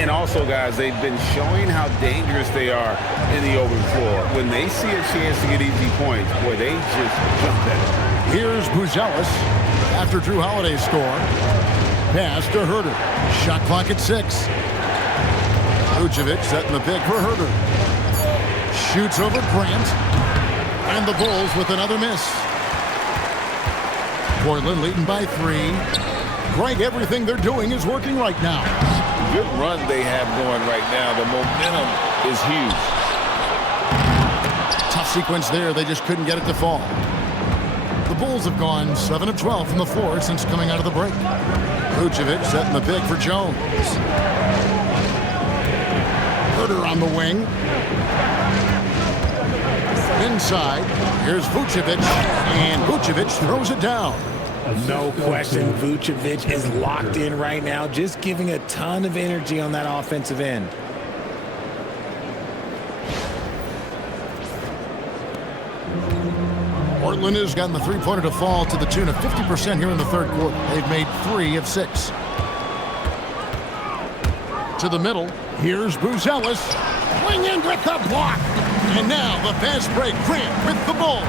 And also, guys, they've been showing how dangerous they are in the open floor. When they see a chance to get easy points, boy, they just jump at it. Here's Buzelis after Drew Holiday's score. Pass to Herter. Shot clock at 6. Vucevic setting the pick for Herter. Shoots over Grant. And the Bulls with another miss. Portland leading by 3. Greg, everything they're doing is working right now. Good run they have going right now. The momentum is huge. Tough sequence there. They just couldn't get it to fall. The Bulls have gone 7 of 12 from the floor since coming out of the break. Vucevic setting the pick for Jones. Herter on the wing. Inside. Here's Vucevic. And Vucevic throws it down. No question, Vucevic is locked in right now, just giving a ton of energy on that offensive end. Portland has gotten the three-pointer to fall to the tune of 50% here in the third quarter. They've made 3 of 6. To the middle. Here's Buzelis. Clingan with the block. And now the fast break. Grant with the ball.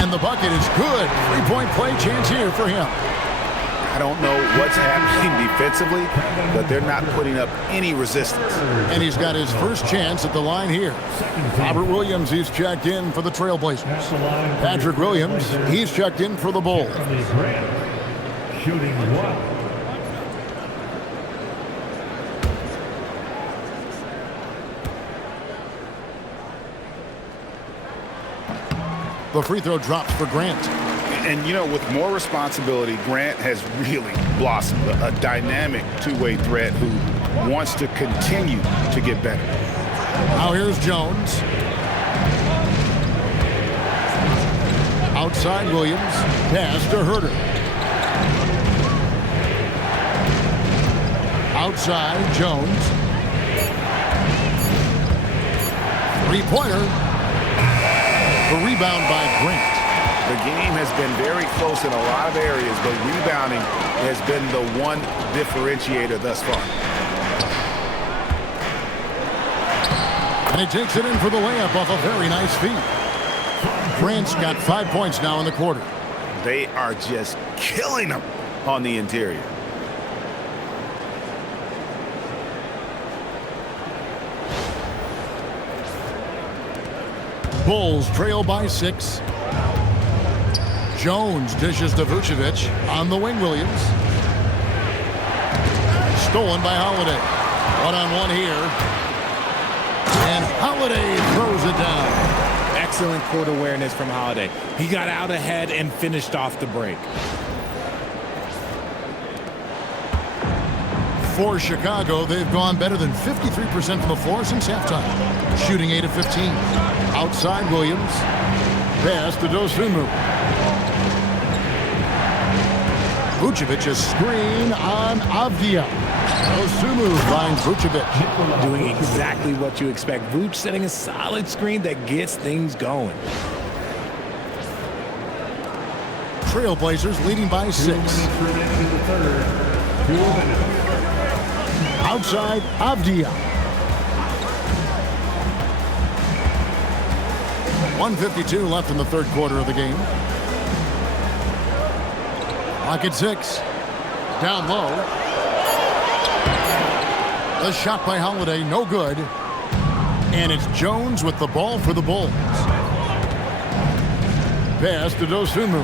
And the bucket is good. 3-point play chance here for him. I don't know what's happening defensively, but they're not putting up any resistance. And he's got his first chance at the line here. Robert Williams, he's checked in for the Trail Blazers. Patrick Williams, he's checked in for the Bulls. Shooting 1. The free throw drops for Grant. And, you know, with more responsibility, Grant has really blossomed. A dynamic two-way threat who wants to continue to get better. Now here's Jones. Outside Williams. Pass to Herter. Outside Jones. Three-pointer. The rebound by Grant. The game has been very close in a lot of areas, but rebounding has been the one differentiator thus far. And he takes it in for the layup off a very nice feed. Grant's got 5 points now in the quarter. They are just killing them on the interior. Bulls trail by 6. Jones dishes to Vucevic on the wing. Williams. Stolen by Holiday. One-on-one here. And Holiday throws it down. Excellent court awareness from Holiday. He got out ahead and finished off the break. For Chicago, they've gone better than 53% from the floor since halftime. Shooting 8 of 15. Outside Williams. Pass to Dosunmu. Vucevic, a screen on Avdija. Dosunmu finds Vucevic. Doing exactly what you expect. Vuce setting a solid screen that gets things going. Trail Blazers leading by 6. Outside Avdija. 1:52 left in the third quarter of the game. Clock at 6. Down low. The shot by Holiday, no good. And it's Jones with the ball for the Bulls. Pass to Dosunmu.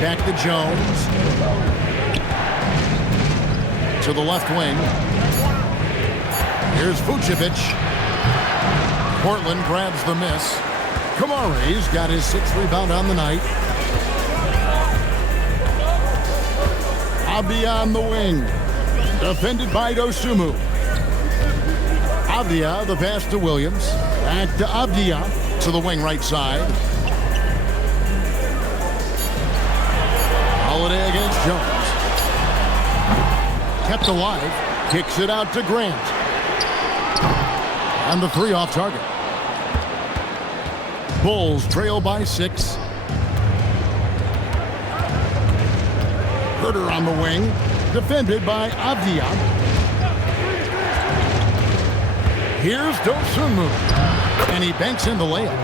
Back to Jones. To the left wing. Here's Vucevic. Portland grabs the miss. Kamari's got his 6th rebound on the night. Avdija on the wing. Defended by Dosunmu. Avdija, the pass to Williams. Back to Avdija to the wing right side. Holiday against Jones. Kept alive. Kicks it out to Grant. And the 3 off target. Bulls trail by 6. Herter on the wing. Defended by Avdija. Here's Dosunmu. And he banks in the layup.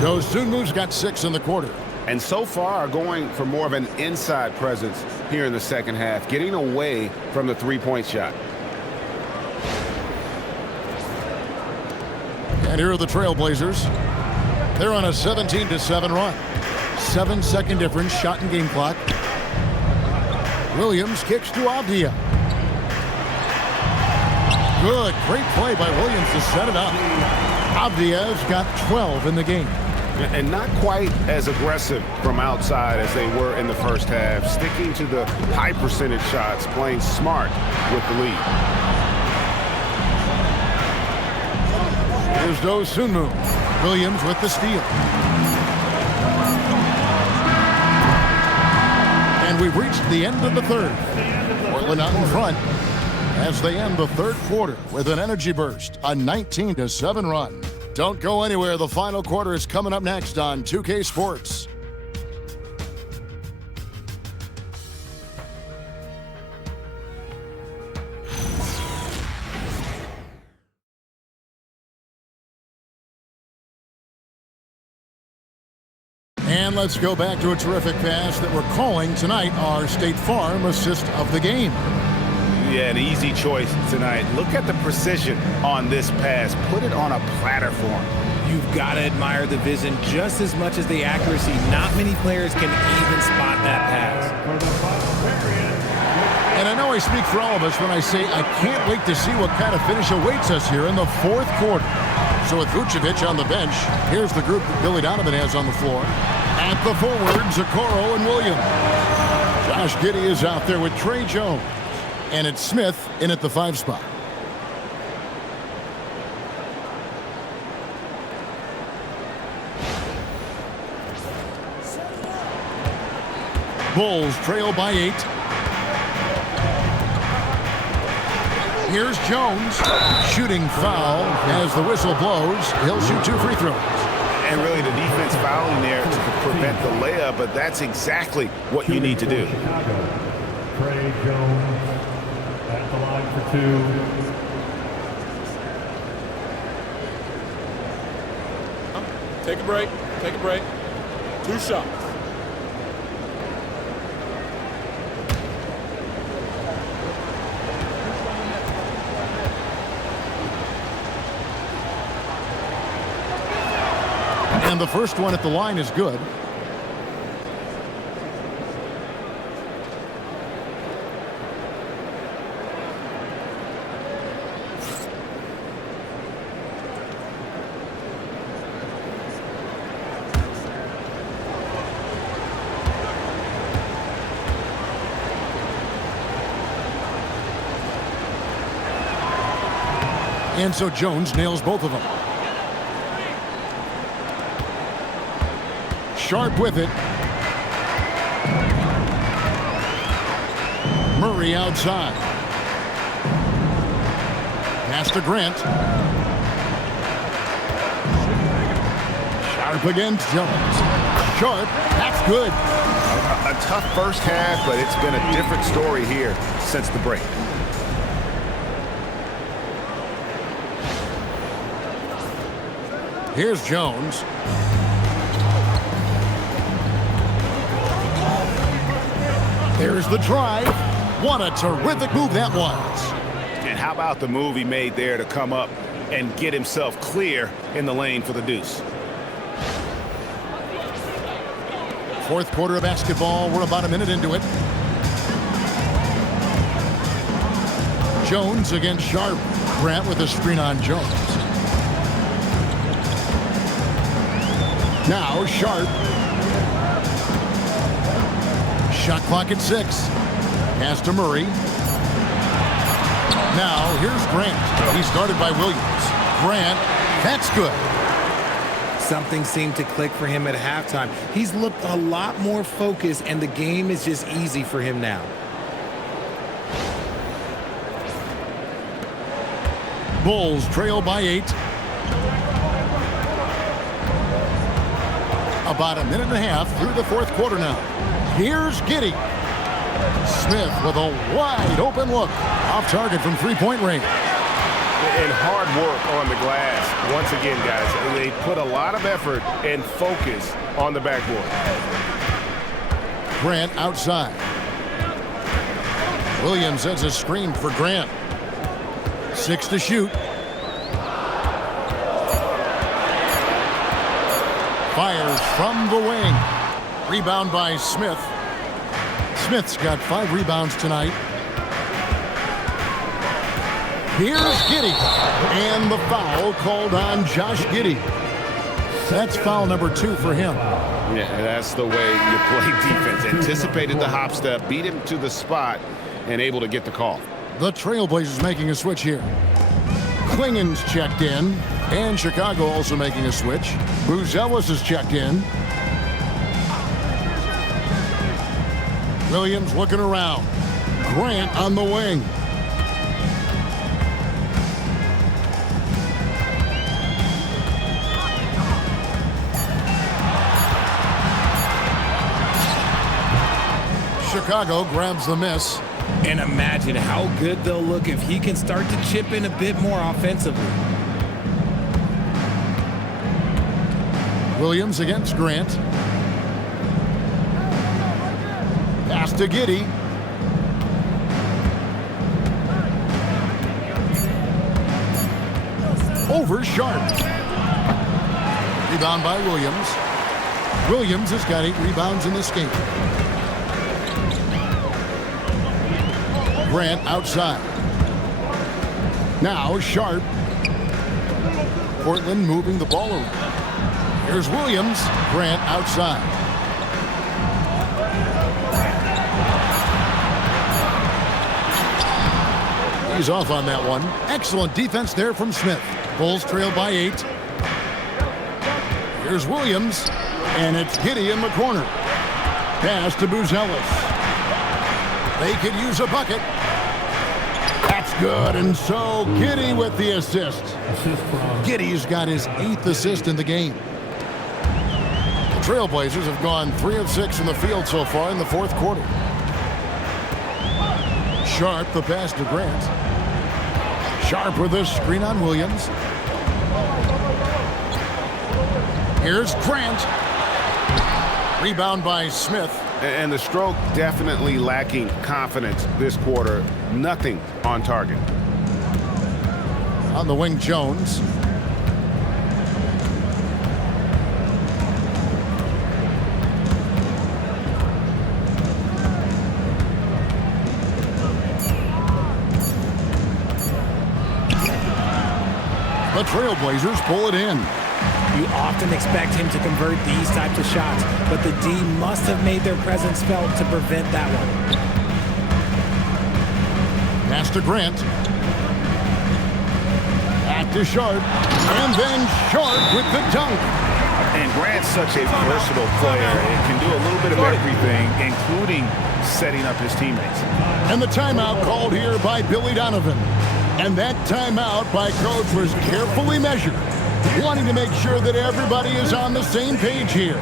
Dosunmu's got 6 in the quarter. And so far going for more of an inside presence here in the second half, getting away from the three-point shot. And here are the Trail Blazers. They're on a 17-7 run. 7-second difference, shot and game clock. Williams kicks to Avdija. Good, great play by Williams to set it up. Avdija's got 12 in the game. And not quite as aggressive from outside as they were in the first half. Sticking to the high percentage shots, playing smart with the lead. Here's Dosunmu. Williams with the steal. And we've reached the end of the third. Portland out in front as they end the third quarter with an energy burst, a 19-7 run. Don't go anywhere. The final quarter is coming up next on 2K Sports. And let's go back to a terrific pass that we're calling tonight our State Farm assist of the game. Yeah, an easy choice tonight. Look at the precision on this pass. Put it on a platter for him. You've got to admire the vision just as much as the accuracy. Not many players can even spot that pass. And I know I speak for all of us when I say I can't wait to see what kind of finish awaits us here in the fourth quarter. So with Vucevic on the bench, here's the group that Billy Donovan has on the floor. At the forward, Zakoro and Williams. Josh Giddey is out there with Trey Jones. And it's Smith in at the 5 spot. Bulls trail by 8. Here's Jones. Shooting foul as the whistle blows. He'll shoot 2 free throws. And really the defense fouling there to prevent the layup, but that's exactly what you need to do. Trey Jones at the line for 2. Take a break. Take a break. 2 shots. And the first one at the line is good. And so Jones nails both of them. Sharpe with it. Murray outside. Pass to Grant. Sharpe against Jones. Sharpe, that's good. A tough first half, but it's been a different story here since the break. Here's Jones. There's the drive. What a terrific move that was. And how about the move he made there to come up and get himself clear in the lane for the deuce. Fourth quarter of basketball. We're about a minute into it. Jones against Sharpe. Grant with a screen on Jones. Now Sharpe. Shot clock at 6. Pass to Murray. Now here's Grant. He's guarded by Williams. Grant, that's good. Something seemed to click for him at halftime. He's looked a lot more focused, and the game is just easy for him now. Bulls trail by 8. About a minute and a half through the fourth quarter now. Here's Giddey. Smith with a wide open look. Off target from three-point range. And hard work on the glass. Once again, guys, they put a lot of effort and focus on the backboard. Grant outside. Williams sets a screen for Grant. 6 to shoot. Fires from the wing. Rebound by Smith. Smith's got 5 rebounds tonight. Here's Giddey. And the foul called on Josh Giddey. That's foul number 2 for him. Yeah, that's the way you play defense. Anticipated the hop step, beat him to the spot, and able to get the call. The Trail Blazers making a switch here. Clingan's checked in. And Chicago also making a switch. Buzelis is checked in. Williams looking around. Grant on the wing. Chicago grabs the miss. And imagine how good they'll look if he can start to chip in a bit more offensively. Williams against Grant. Pass to Giddey. Over Sharpe. Rebound by Williams. Williams has got 8 rebounds in this game. Grant outside. Now Sharpe. Portland moving the ball around. Here's Williams. Grant outside. He's off on that one. Excellent defense there from Smith. Bulls trail by 8. Here's Williams. And it's Giddey in the corner. Pass to Buzelis. They could use a bucket. That's good, and so Giddey with the assist. Giddey's got his 8th assist in the game. The Trail Blazers have gone 3 of 6 from the field so far in the 4th quarter. Sharpe, the pass to Grant. Sharpe with a screen on Williams. Here's Grant. Rebound by Smith. And the stroke definitely lacking confidence this quarter. Nothing on target. On the wing, Jones. The Trail Blazers pull it in. You often expect him to convert these types of shots, but the D must have made their presence felt to prevent that one. Pass to Grant. Back to Sharpe. And then Sharpe with the dunk. And Grant's such a versatile player. It can do a little bit of everything, including setting up his teammates. And the timeout called here by Billy Donovan. And that timeout by Coach was carefully measured, wanting to make sure that everybody is on the same page here.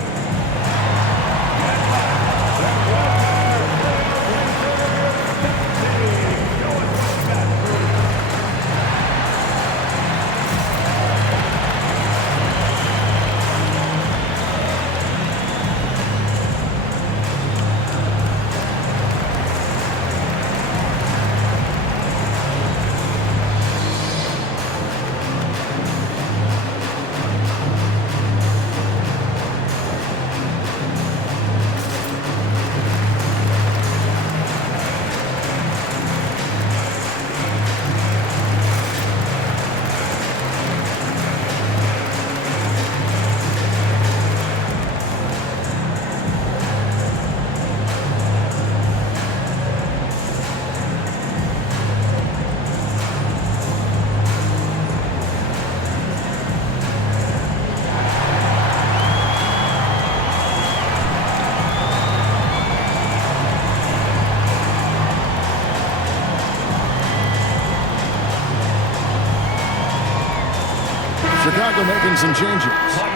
Chicago making some changes.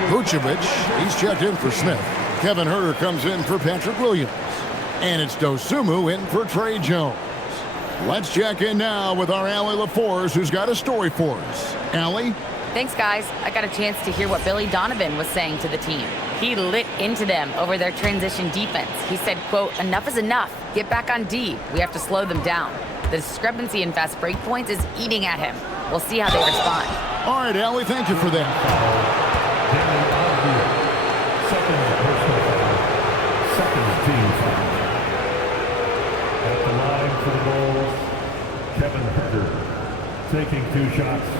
Vucevic, he's checked in for Smith. Kevin Huerter comes in for Patrick Williams. And it's Dosumu in for Tre Jones. Let's check in now with our Allie LaForce, who's got a story for us. Allie? Thanks, guys. I got a chance to hear what Billy Donovan was saying to the team. He lit into them over their transition defense. He said, quote, "Enough is enough. Get back on D. We have to slow them down. The discrepancy in fast break points is eating at him. We'll see how they respond." All right, Allie, thank you for that. Second team foul. At the line for the Bulls, Kevin Huerter taking 2 shots.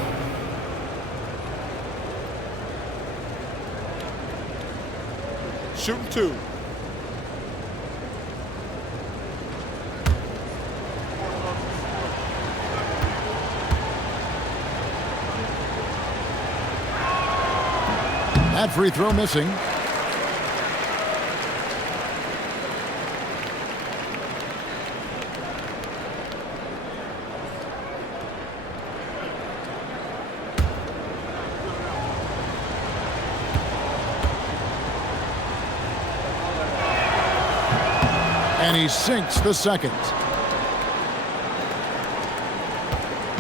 Shooting 2. That free throw missing. And he sinks the second.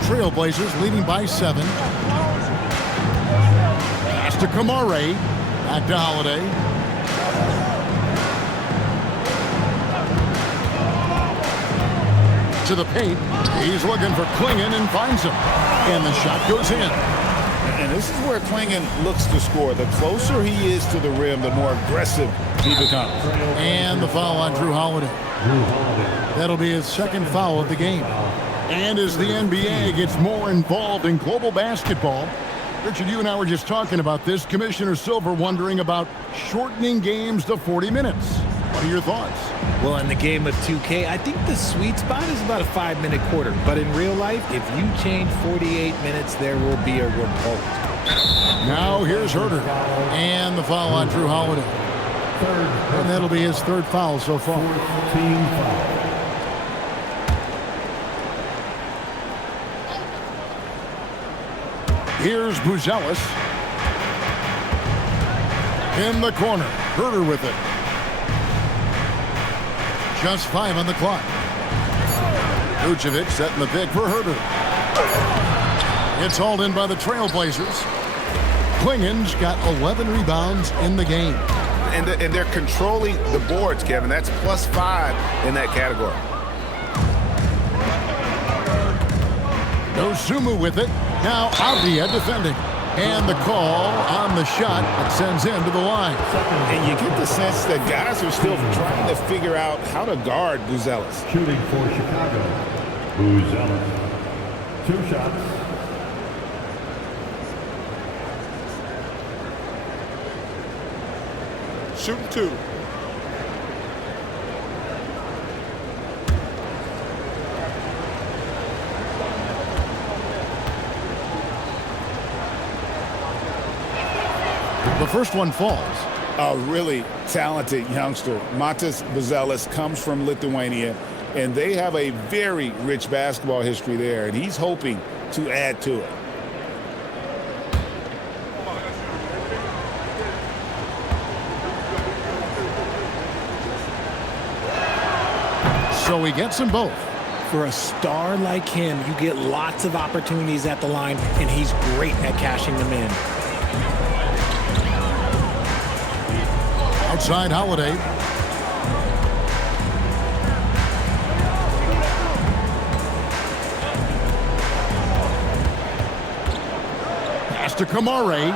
Trail Blazers leading by 7. Pass to Kamare. Back to Holiday. To the paint. He's looking for Clingan and finds him. And the shot goes in. And this is where Clingan looks to score. The closer he is to the rim, the more aggressive he becomes. And the foul on Drew Holiday. That'll be his second foul of the game. And as the NBA gets more involved in global basketball, Richard, you and I were just talking about this. Commissioner Silver wondering about shortening games to 40 minutes. What are your thoughts? Well, in the game of 2K, I think the sweet spot is about a 5-minute quarter. But in real life, if you change 48 minutes, there will be a revolt. Now here's Huerter. And the foul on Drew Holiday. And that'll be his third foul so far. Team foul. Here's Buzelis. In the corner. Herder with it. Just 5 on the clock. Vucevic setting the pick for Herder. It's hauled in by the Trail Blazers. Clingan's got 11 rebounds in the game. And they're controlling the boards, Kevin. That's +5 in that category. Dosumu with it. Now Avdija defending. And the call on the shot that sends him to the line. And you get the sense that guys are still trying to figure out how to guard Buzelis. Shooting for Chicago. Buzelis. 2 shots. Shooting 2. The first one falls. A really talented youngster. Matas Buzelis comes from Lithuania, and they have a very rich basketball history there, and he's hoping to add to it. So he gets them both. For a star like him, you get lots of opportunities at the line, and he's great at cashing them in. Outside Holiday. Pass to Kamare.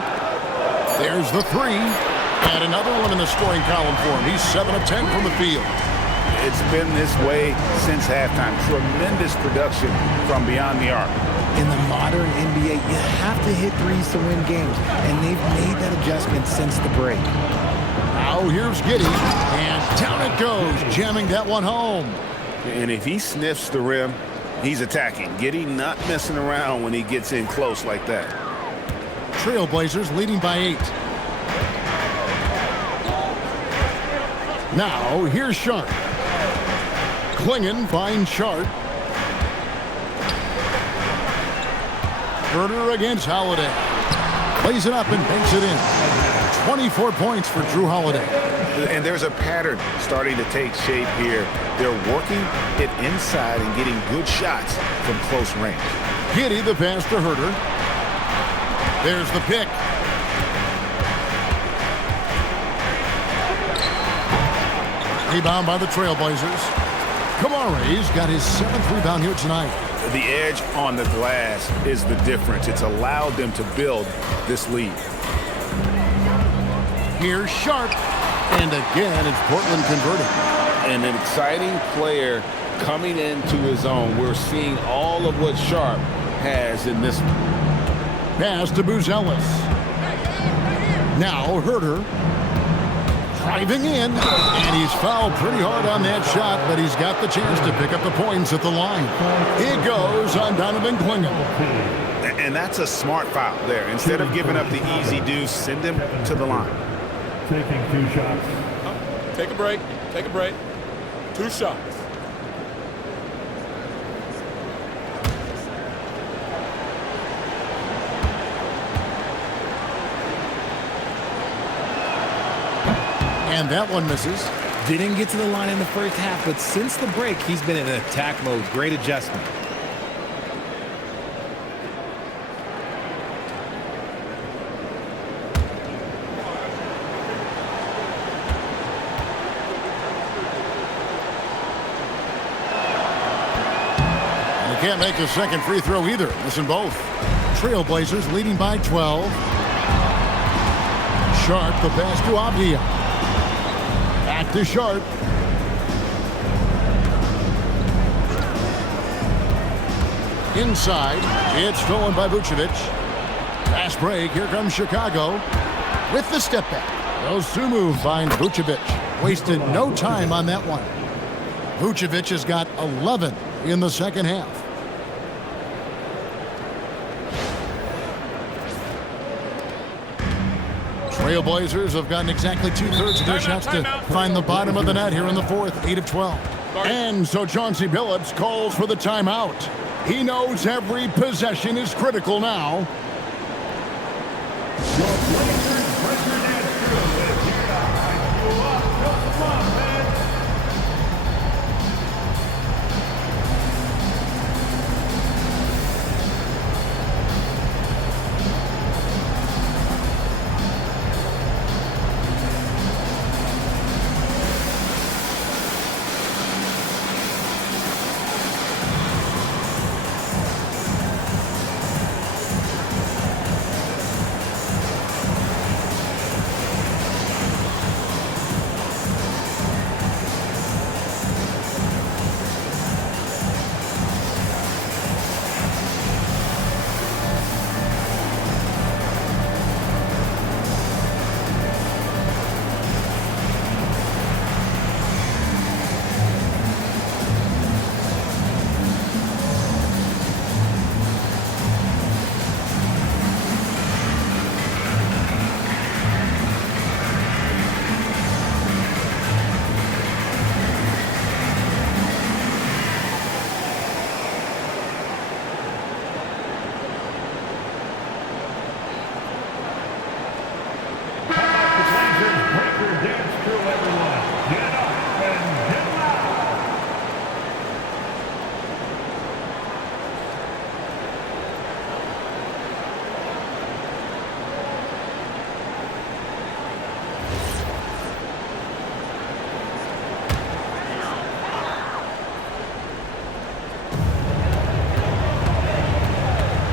There's the 3. And another one in the scoring column for him. He's 7 of 10 from the field. It's been this way since halftime. Tremendous production from beyond the arc. In the modern NBA, you have to hit threes to win games, and they've made that adjustment since the break. Now here's Giddey, and down it goes, jamming that one home. And if he sniffs the rim, he's attacking. Giddey not messing around when he gets in close like that. Trail Blazers leading by 8. Now here's Sharpe. Clingan finds Sharpe. Herder against Holiday. Plays it up and banks it in. 24 points for Jrue Holiday. And there's a pattern starting to take shape here. They're working it inside and getting good shots from close range. Giddey the pass to Herder. There's the pick. Rebound by the Trail Blazers. Kamare's got his 7th rebound here tonight. The edge on the glass is the difference. It's allowed them to build this lead. Here's Sharpe. And again, it's Portland converting. And an exciting player coming into his own. We're seeing all of what Sharpe has in this one. Pass to Buzelis. Now Herder. Driving in, and he's fouled pretty hard on that shot, but he's got the chance to pick up the points at the line. It goes on Donovan Clingan. And that's a smart foul there. Instead of giving up the easy deuce, send him to the line. Taking 2 shots. Take a break. Take a break. 2 shots. And that one misses. Didn't get to the line in the first half, but since the break, he's been in attack mode. Great adjustment. And he can't make a second free throw either. Missing both. Trail Blazers leading by 12. Sharpe the pass to Avdija. Back to Sharpe. Inside. It's stolen by Vucevic. Fast break. Here comes Chicago. With the step back. Dosumu finds Vucevic. Wasted no time on that one. Vucevic has got 11 in the second half. Trail Blazers have gotten exactly 2/3 of their shots to find the bottom of the net here in the fourth, 8 of 12. And so Chauncey Billups calls for the timeout. He knows every possession is critical now.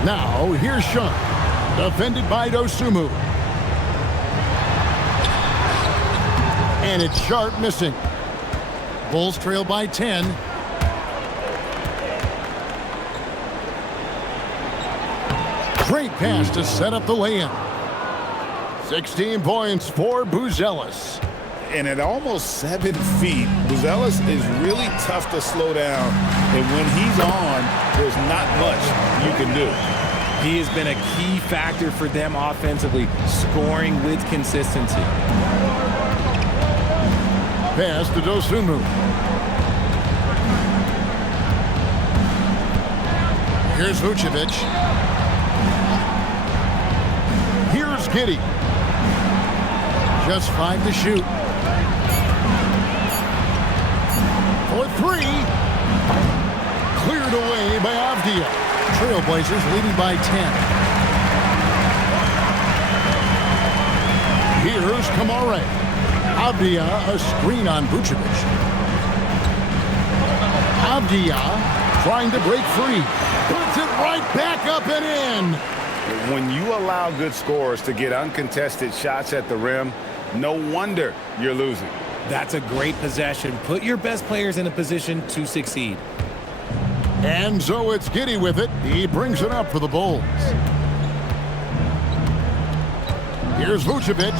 Now, here's Sharpe, defended by Dosumu. And it's Sharpe missing. Bulls trail by 10. Great pass to set up the lay-in. 16 points for Buzelis. And at almost 7 feet, Buzelis is really tough to slow down. And when he's on, there's not much you can do. He has been a key factor for them offensively, scoring with consistency. Pass to Dosumu. Here's Vucevic. Here's Giddey. Just 5 to shoot. For 3. Cleared away by Avdija. Trail Blazers leading by 10. Here's Kamare. Avdija, a screen on Vucevic. Avdija trying to break free. Puts it right back up and in. When you allow good scorers to get uncontested shots at the rim, no wonder you're losing. That's a great possession. Put your best players in a position to succeed. And so it's Giddey with it. He brings it up for the Bulls. Here's Vucevic.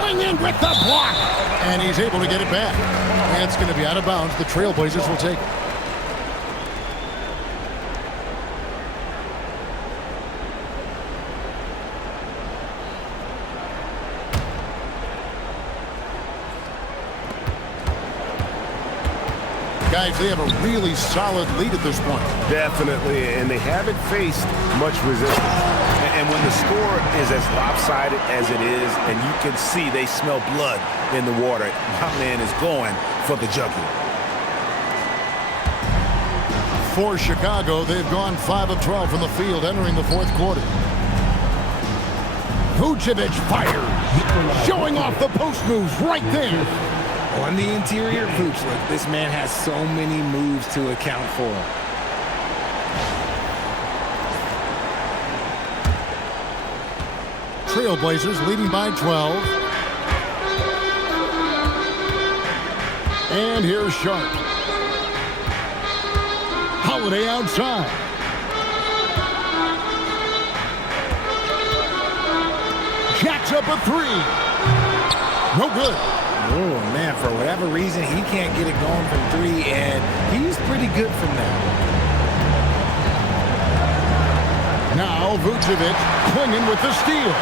Clingan with the block. And he's able to get it back. And it's going to be out of bounds. The Trail Blazers will take it. Guys, they have a really solid lead at this point. Definitely, and they haven't faced much resistance. And when the score is as lopsided as it is, and you can see they smell blood in the water, my man is going for the jugular. For Chicago, they've gone 5 of 12 from the field entering the fourth quarter. Vucevic fires, showing off the post moves right there. On the interior, Vooch, look, this man has so many moves to account for. Trail Blazers leading by 12. And here's Sharpe. Holiday outside. Jacks up a 3. No good. Oh, man, for whatever reason, he can't get it going from 3, and he's pretty good from that. Now Vucevic, Clingan with the steal.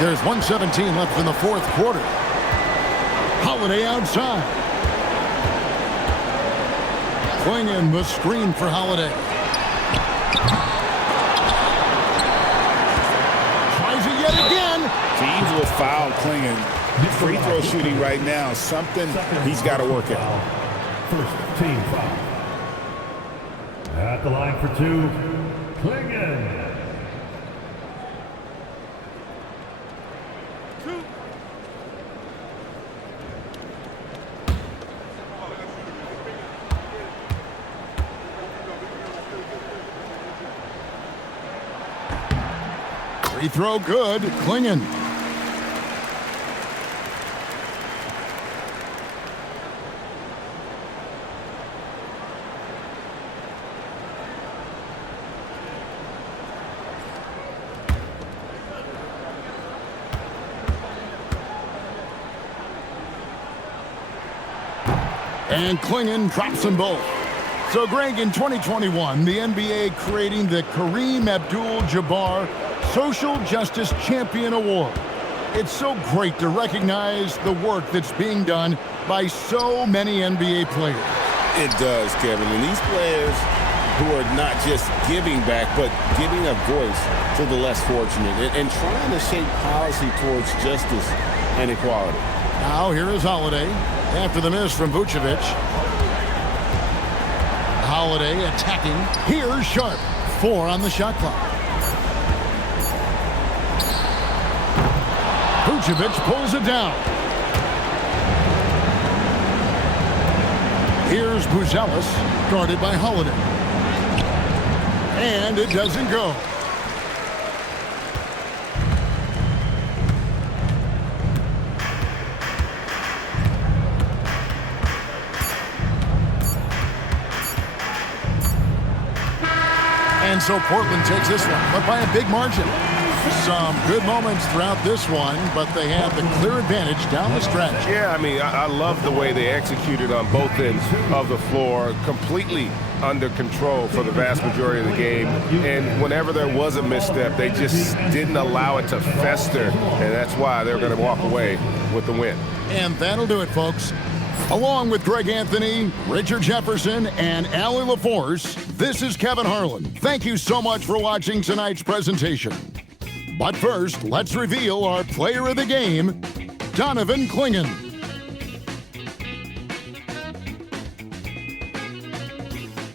There's 1:17 left in the fourth quarter. Holiday outside. Clingan the screen for Holiday. Tries it yet again. Teams will foul Clingan. Free throw shooting right now, something he's got to work at. First team foul. At the line for two, Clingan. Free throw good. Clingan. And Clingan drops them both. So, Greg, in 2021, the NBA creating the Kareem Abdul-Jabbar Social Justice Champion Award. It's so great to recognize the work that's being done by so many NBA players. It does, Kevin. And these players who are not just giving back, but giving a voice to the less fortunate and trying to shape policy towards justice and equality. Now, here is Holiday after the miss from Vucevic. Holiday attacking. Here's Sharpe. 4 on the shot clock. Vucevic pulls it down. Here's Buzelis, guarded by Holiday. And it doesn't go. And so Portland takes this one, but by a big margin. Some good moments throughout this one, but they have the clear advantage down the stretch. Yeah, I mean, I love the way they executed on both ends of the floor, completely under control for the vast majority of the game. And whenever there was a misstep, they just didn't allow it to fester, and that's why they're going to walk away with the win. And that'll do it, folks. Along with Greg Anthony, Richard Jefferson, and Allie LaForce, this is Kevin Harlan. Thank you so much for watching tonight's presentation. But first, let's reveal our player of the game, Donovan Clingan.